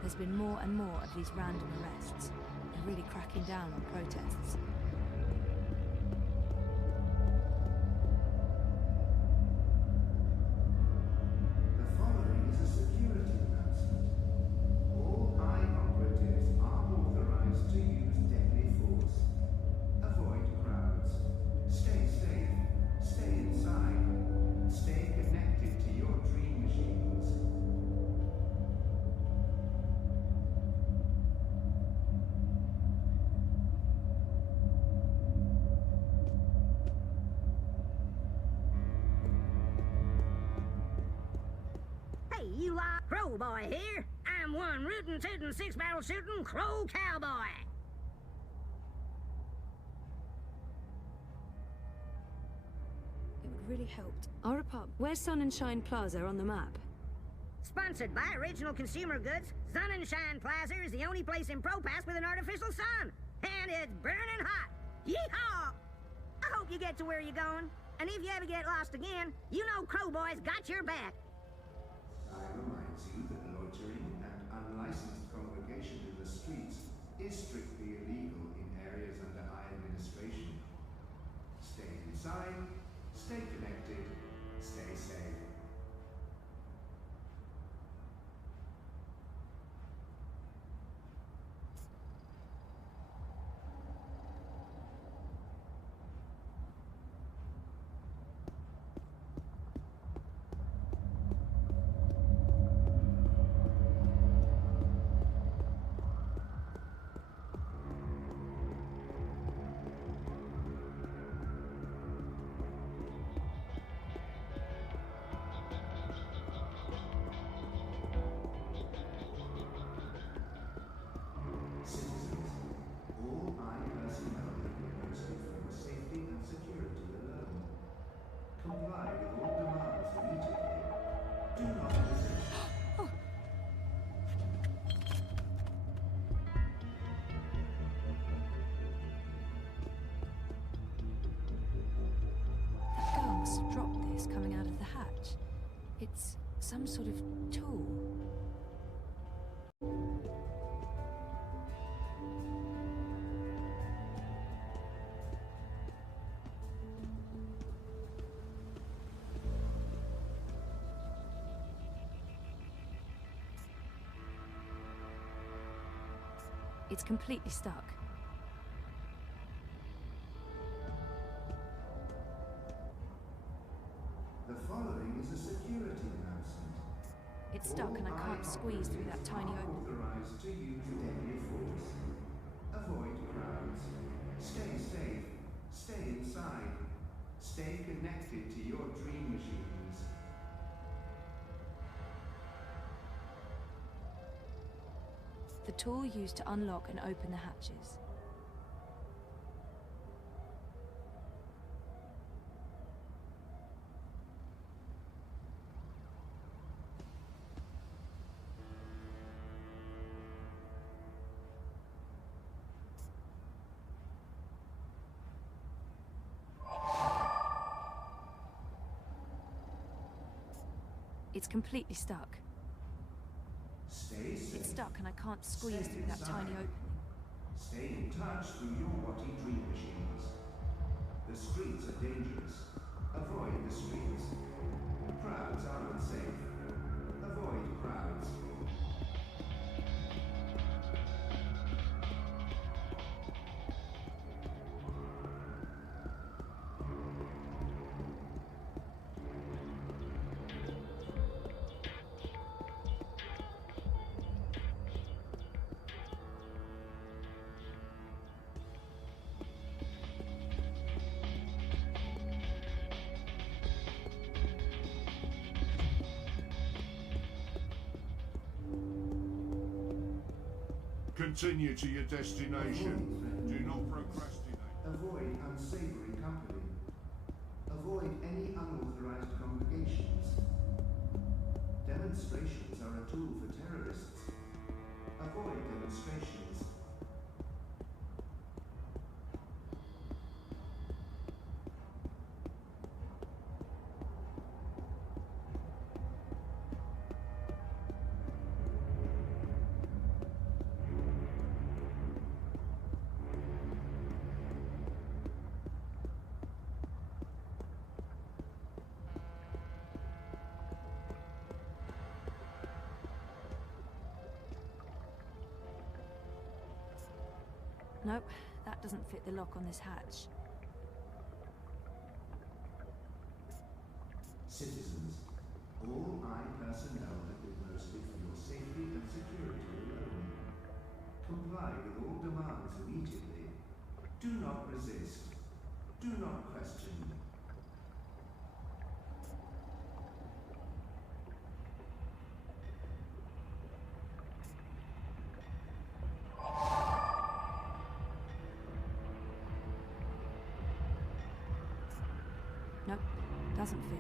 There's been more and more of these random arrests. They're really cracking down on protests. The following is a security announcement. All high operatives are authorized to use deadly force. Avoid crowds. Stay safe. Stay inside. Stay connected to your dream machines. Hey, you lot, Crow Boy here. I'm one rootin' tootin' six-barrel shootin' Crow Cowboy. It would really help. Our apartment. Where's Sun and Shine Plaza on the map? Sponsored by Original Consumer Goods, Sun and Shine Plaza is the only place in Propass with an artificial sun. And it's burning hot. Yeehaw! I hope you get to where you're going. And if you ever get lost again, you know Crow Boy's got your back. I remind you that loitering and unlicensed congregation in the streets is strictly illegal in areas under our administration. Stay inside, stay connected, stay safe. Drop this coming out of the hatch. It's some sort of tool. It's completely stuck. The following is a security announcement. It's stuck and I can't squeeze through that tiny opening. Authorized to use deadly force. Avoid crowds. Stay safe. Stay inside. Stay connected to your dream machines. The tool used to unlock and open the hatches. It's completely stuck. Stay safe. It's stuck and I can't squeeze through that tiny opening. Stay in touch through your Watty dream machines. The streets are dangerous. Avoid the streets. Crowds are unsafe. Avoid crowds. Continue to your destination. Do not procrastinate. Avoid unsavory company. Avoid any unauthorized congregations. Demonstrations are a tool for terrorists. Avoid demonstrations. Nope, that doesn't fit the lock on this hatch. Citizens, all personnel have been posted for your safety and security alone. Comply with all demands immediately. Do not resist. Do not question. Nope, doesn't fit.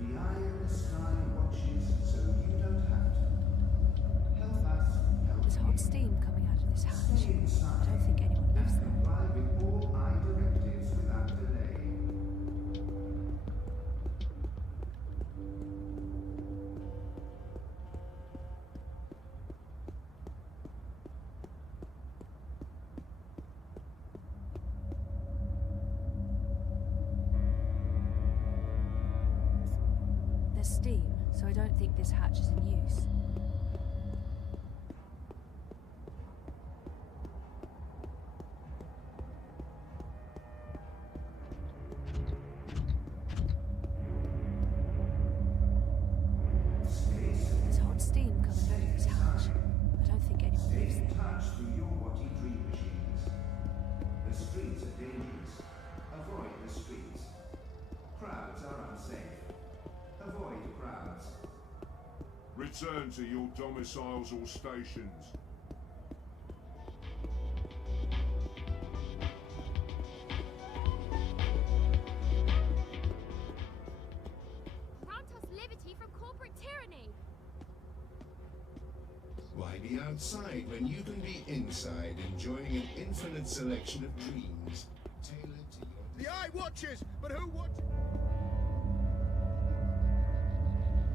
The eye in the sky watches so you don't have to. Help us. There's hot steam coming out of this hatch. I don't think anyone lives there. Comply with all eye directives without delay. There's steam, so I don't think this hatch is in use. There's hot steam coming out of this hatch. I don't think anyone lives Stay in there. touch through your Watty dream machines. The streets are dangerous. Avoid the streets. Crowds are unsafe. Avoid crowds. Return to your domiciles or stations. Grant us liberty from corporate tyranny. Why be outside when you can be inside enjoying an infinite selection of dreams tailored to your... The eye watches, but who watches?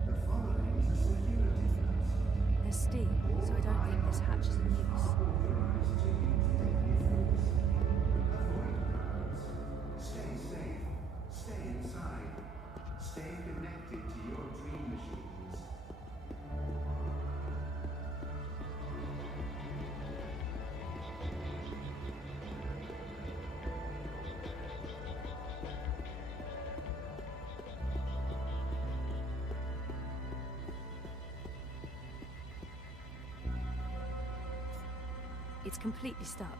The following is a security announcement. There's steam, so I don't think this hatch is in use. Authorized to use deadly force. Avoid crowds. Stay inside. Stay connected to your dream machines. It's completely stuck.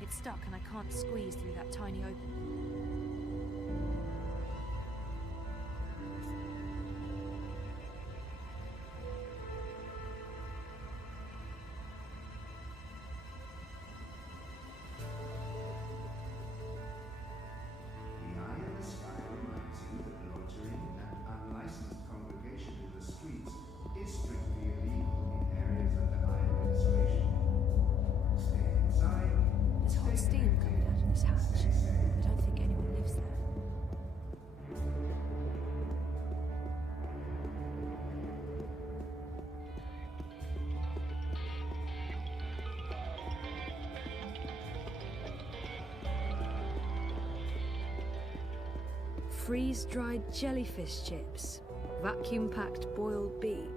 It's stuck and I can't squeeze through that tiny opening. The eye in the sky reminds you that loitering and unlicensed congregation in the streets is strictly illegal in areas under my administration. Stay inside. There's hot steam coming out of this hatch. I don't think anyone lives there. Freeze-dried jellyfish chips, vacuum-packed boiled beet,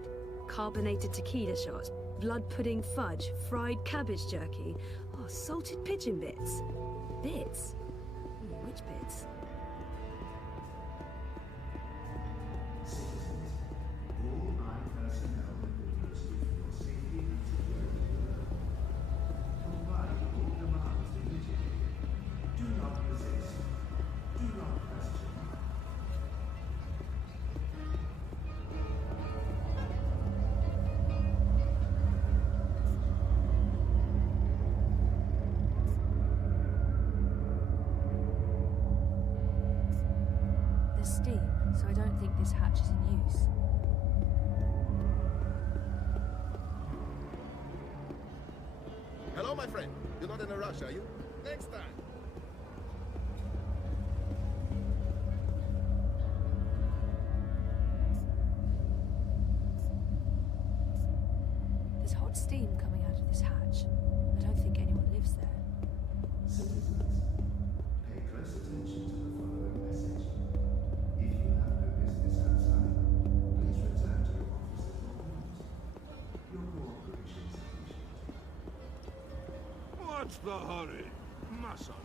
carbonated tequila shots, blood pudding fudge, fried cabbage jerky, oh, salted pigeon bits. Bits? Which bits? Citizens, all eye personnel have been posted for your safety and security alone. Comply with all demands immediately. Do not resist. Do not question. There's steam, so I don't think this hatch is in use. Hello, my friend. You're not in a rush, are you? Next time. There's hot steam coming out of this hatch. I don't think anyone lives there. Citizens, pay close attention to the following message. If you have no business outside, please return to your offices or rooms. Your cooperation is appreciated. What's the hurry? Muscle.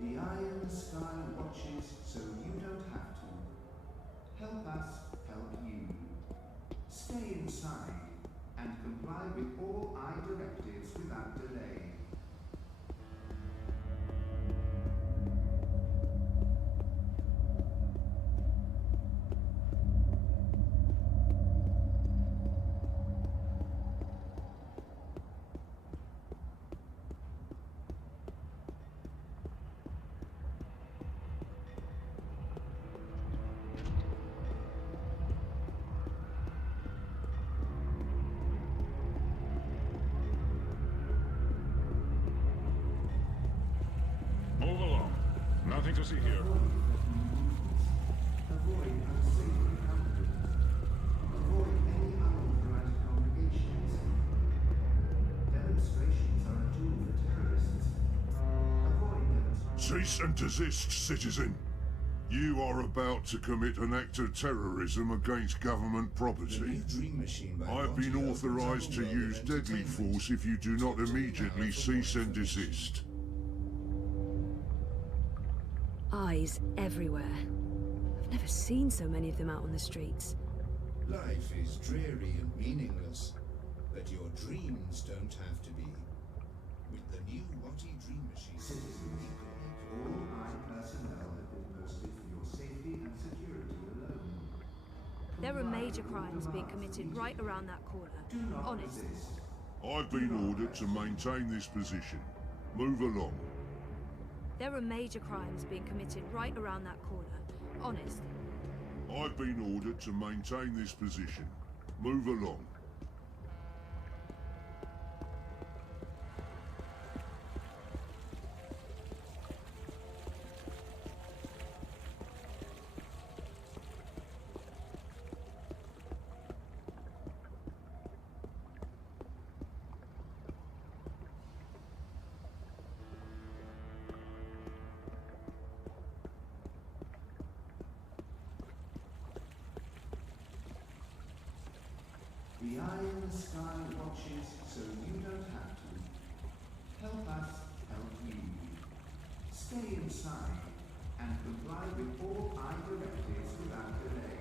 The eye in the sky watches so you don't have to. Help us help you. Stay inside and comply with all eye directives without delay. Move along. Nothing to see here. Avoid unsavory company. Avoid any unauthorized congregations. Demonstrations are a tool for terrorists. Avoid demonstrations. Cease and desist, citizen. You are about to commit an act of terrorism against government property. I've been authorized to use deadly force if you do not immediately cease and desist. Eyes everywhere. I've never seen so many of them out on the streets. Life is dreary and meaningless, but your dreams don't have to be. With the new Watty Dream Machine, Citizens, all eye personnel have been posted for your safety and security alone. There are major crimes being committed right around that corner. Honest. I've been ordered to maintain this position. Move along. There are major crimes being committed right around that corner. Honest. I've been ordered to maintain this position. Move along. The eye in the sky watches so you don't have to. Help us help you. Stay inside and comply with all eye directives without delay.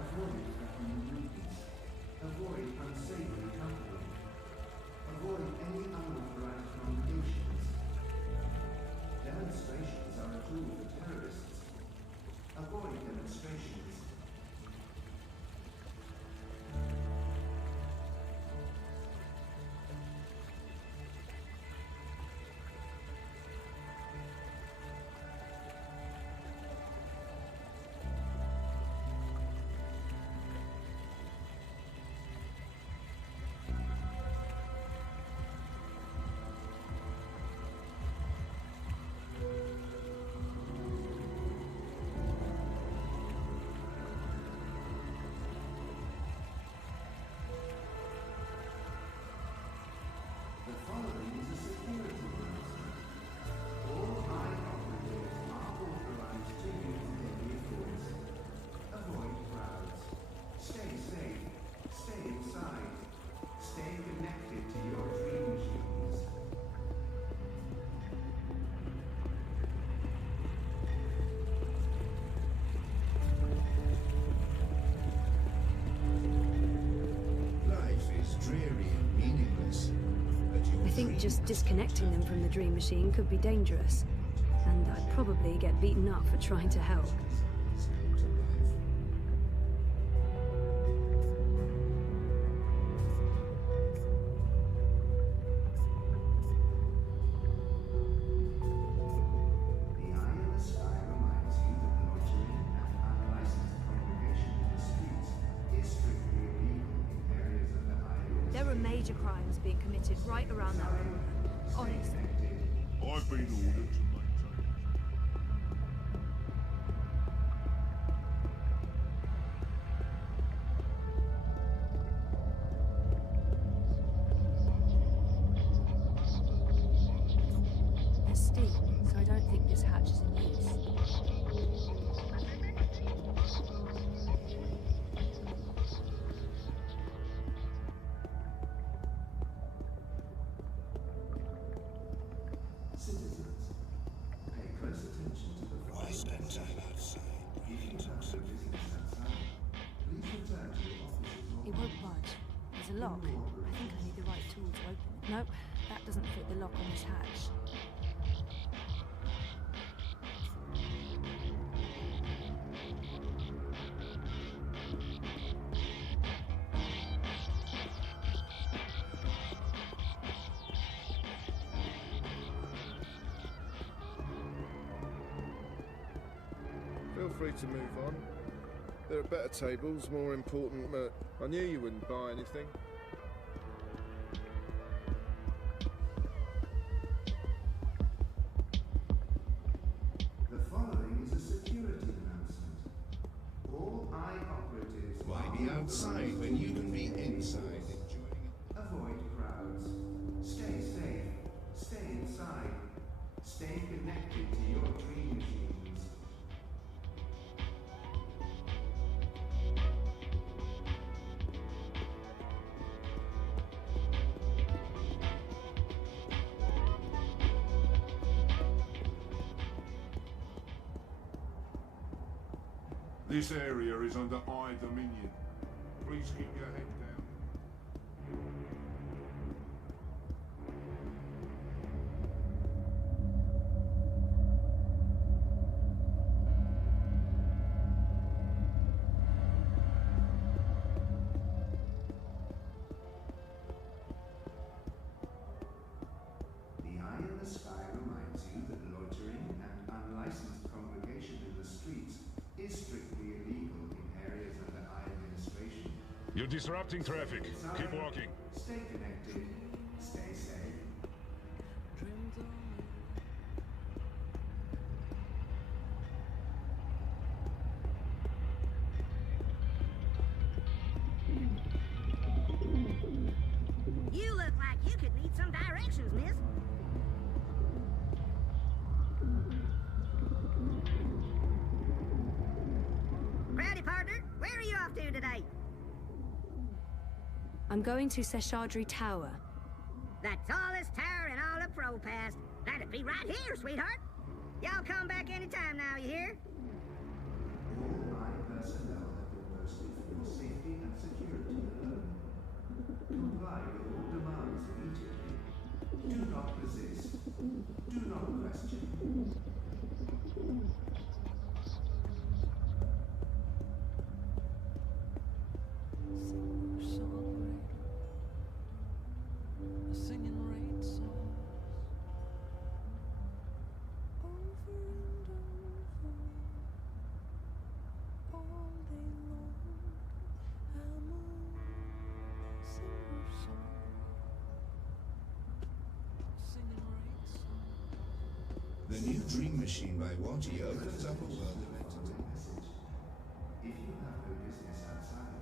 Avoid threatening movements. Avoid unsavory company. Avoid any unauthorized congregations. Demonstrations are a tool for terrorists. Avoid demonstrations. The following is a security announcement. All eye operatives are authorized to use deadly force. Avoid crowds. Stay safe. Stay inside. Stay connected to your dream machines. Life is dreary and meaningless. I think just disconnecting them from the dream machine could be dangerous. And I'd probably get beaten up for trying to help. The eye in the sky reminds you that loitering and unlicensed congregation in the streets is strictly illegal in areas under high. There are major crimes being committed right around that corner. Honest. I've been ordered to maintain. There's steam, so I don't think this hatch is in use. Citizens, pay close attention to the following. I spend time outside. If you have no business outside, please return to your offices or It won't budge. There's a lock. I think I need the right tool to open it. Nope, that doesn't fit the lock on this hatch. free to move on. There are better tables, more important I knew you wouldn't buy anything. The following is a security announcement. All eye operatives... Why be outside when you can be inside enjoying it? Avoid crowds. Stay safe. Stay inside. Stay connected to your dream machines. This area is under eye dominion. Please keep your head down. The eye in the sky reminds you that loitering and unlicensed congregation in the streets is strictly illegal in areas under eye administration. You're disrupting traffic. Keep walking. Stay connected. Stay safe. You look like you could need some directions, miss. Howdy, partner. Where are you off to today? I'm going to Seshadri Tower. The tallest tower in all of Propass. That'd be right here, sweetheart. Y'all come back anytime now, you hear? All eye personnel have been posted for your safety and security alone. Comply with all demands immediately. Do not resist. Do not question. Singing rain songs over and over all day long. I'm a singer song, singing rain songs. The new Dream Machine by Watty opens up a world of entertainment. If you have no business outside,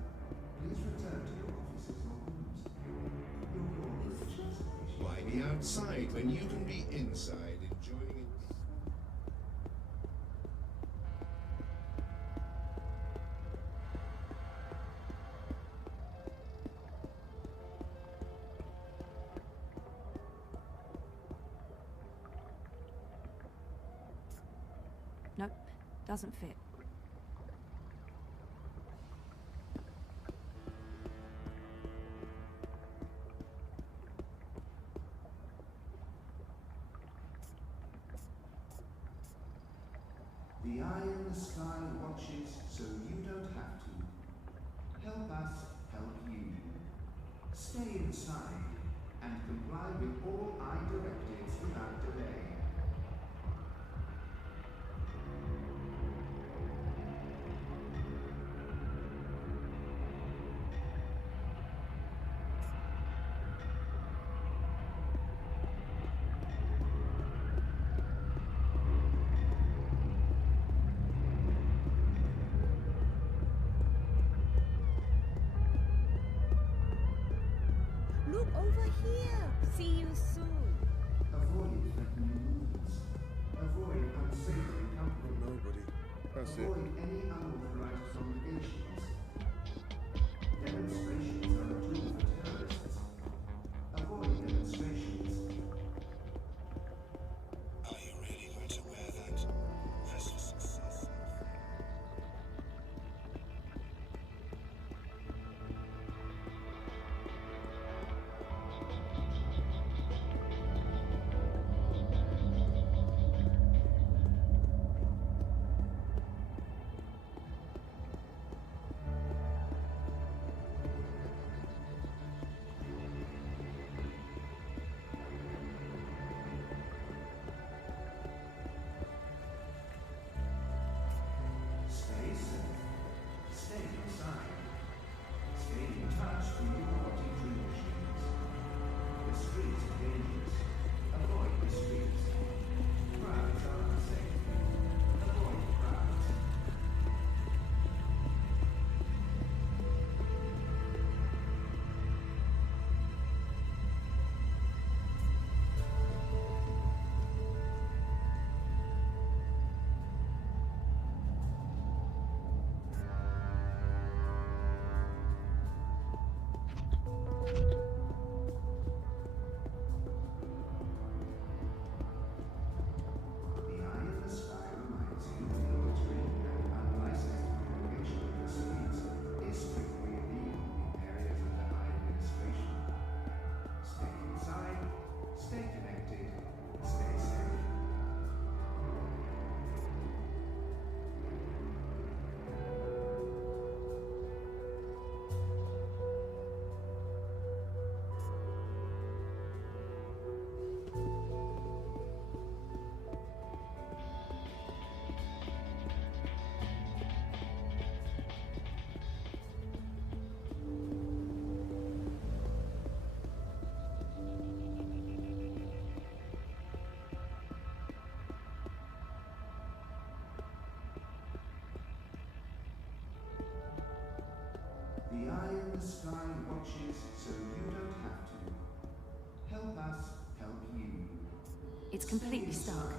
please return to your offices or rooms. Your call is appreciated. Why be outside when you can be inside enjoying it? Nope, doesn't fit. The eye in the sky watches so you don't have to. Help us help you. Stay inside and comply with all eye directives without delay. Look over here. See you soon. Avoid threatening movements. Avoid unsavory company. Nobody. That's it. Avoid any unauthorized congregations. Demonstrations are a tool for terrorists. Avoid demonstrations. Are you really going to wear that? That's your success. The eye in the sky watches so you don't have to. Help us help you. It's completely stuck.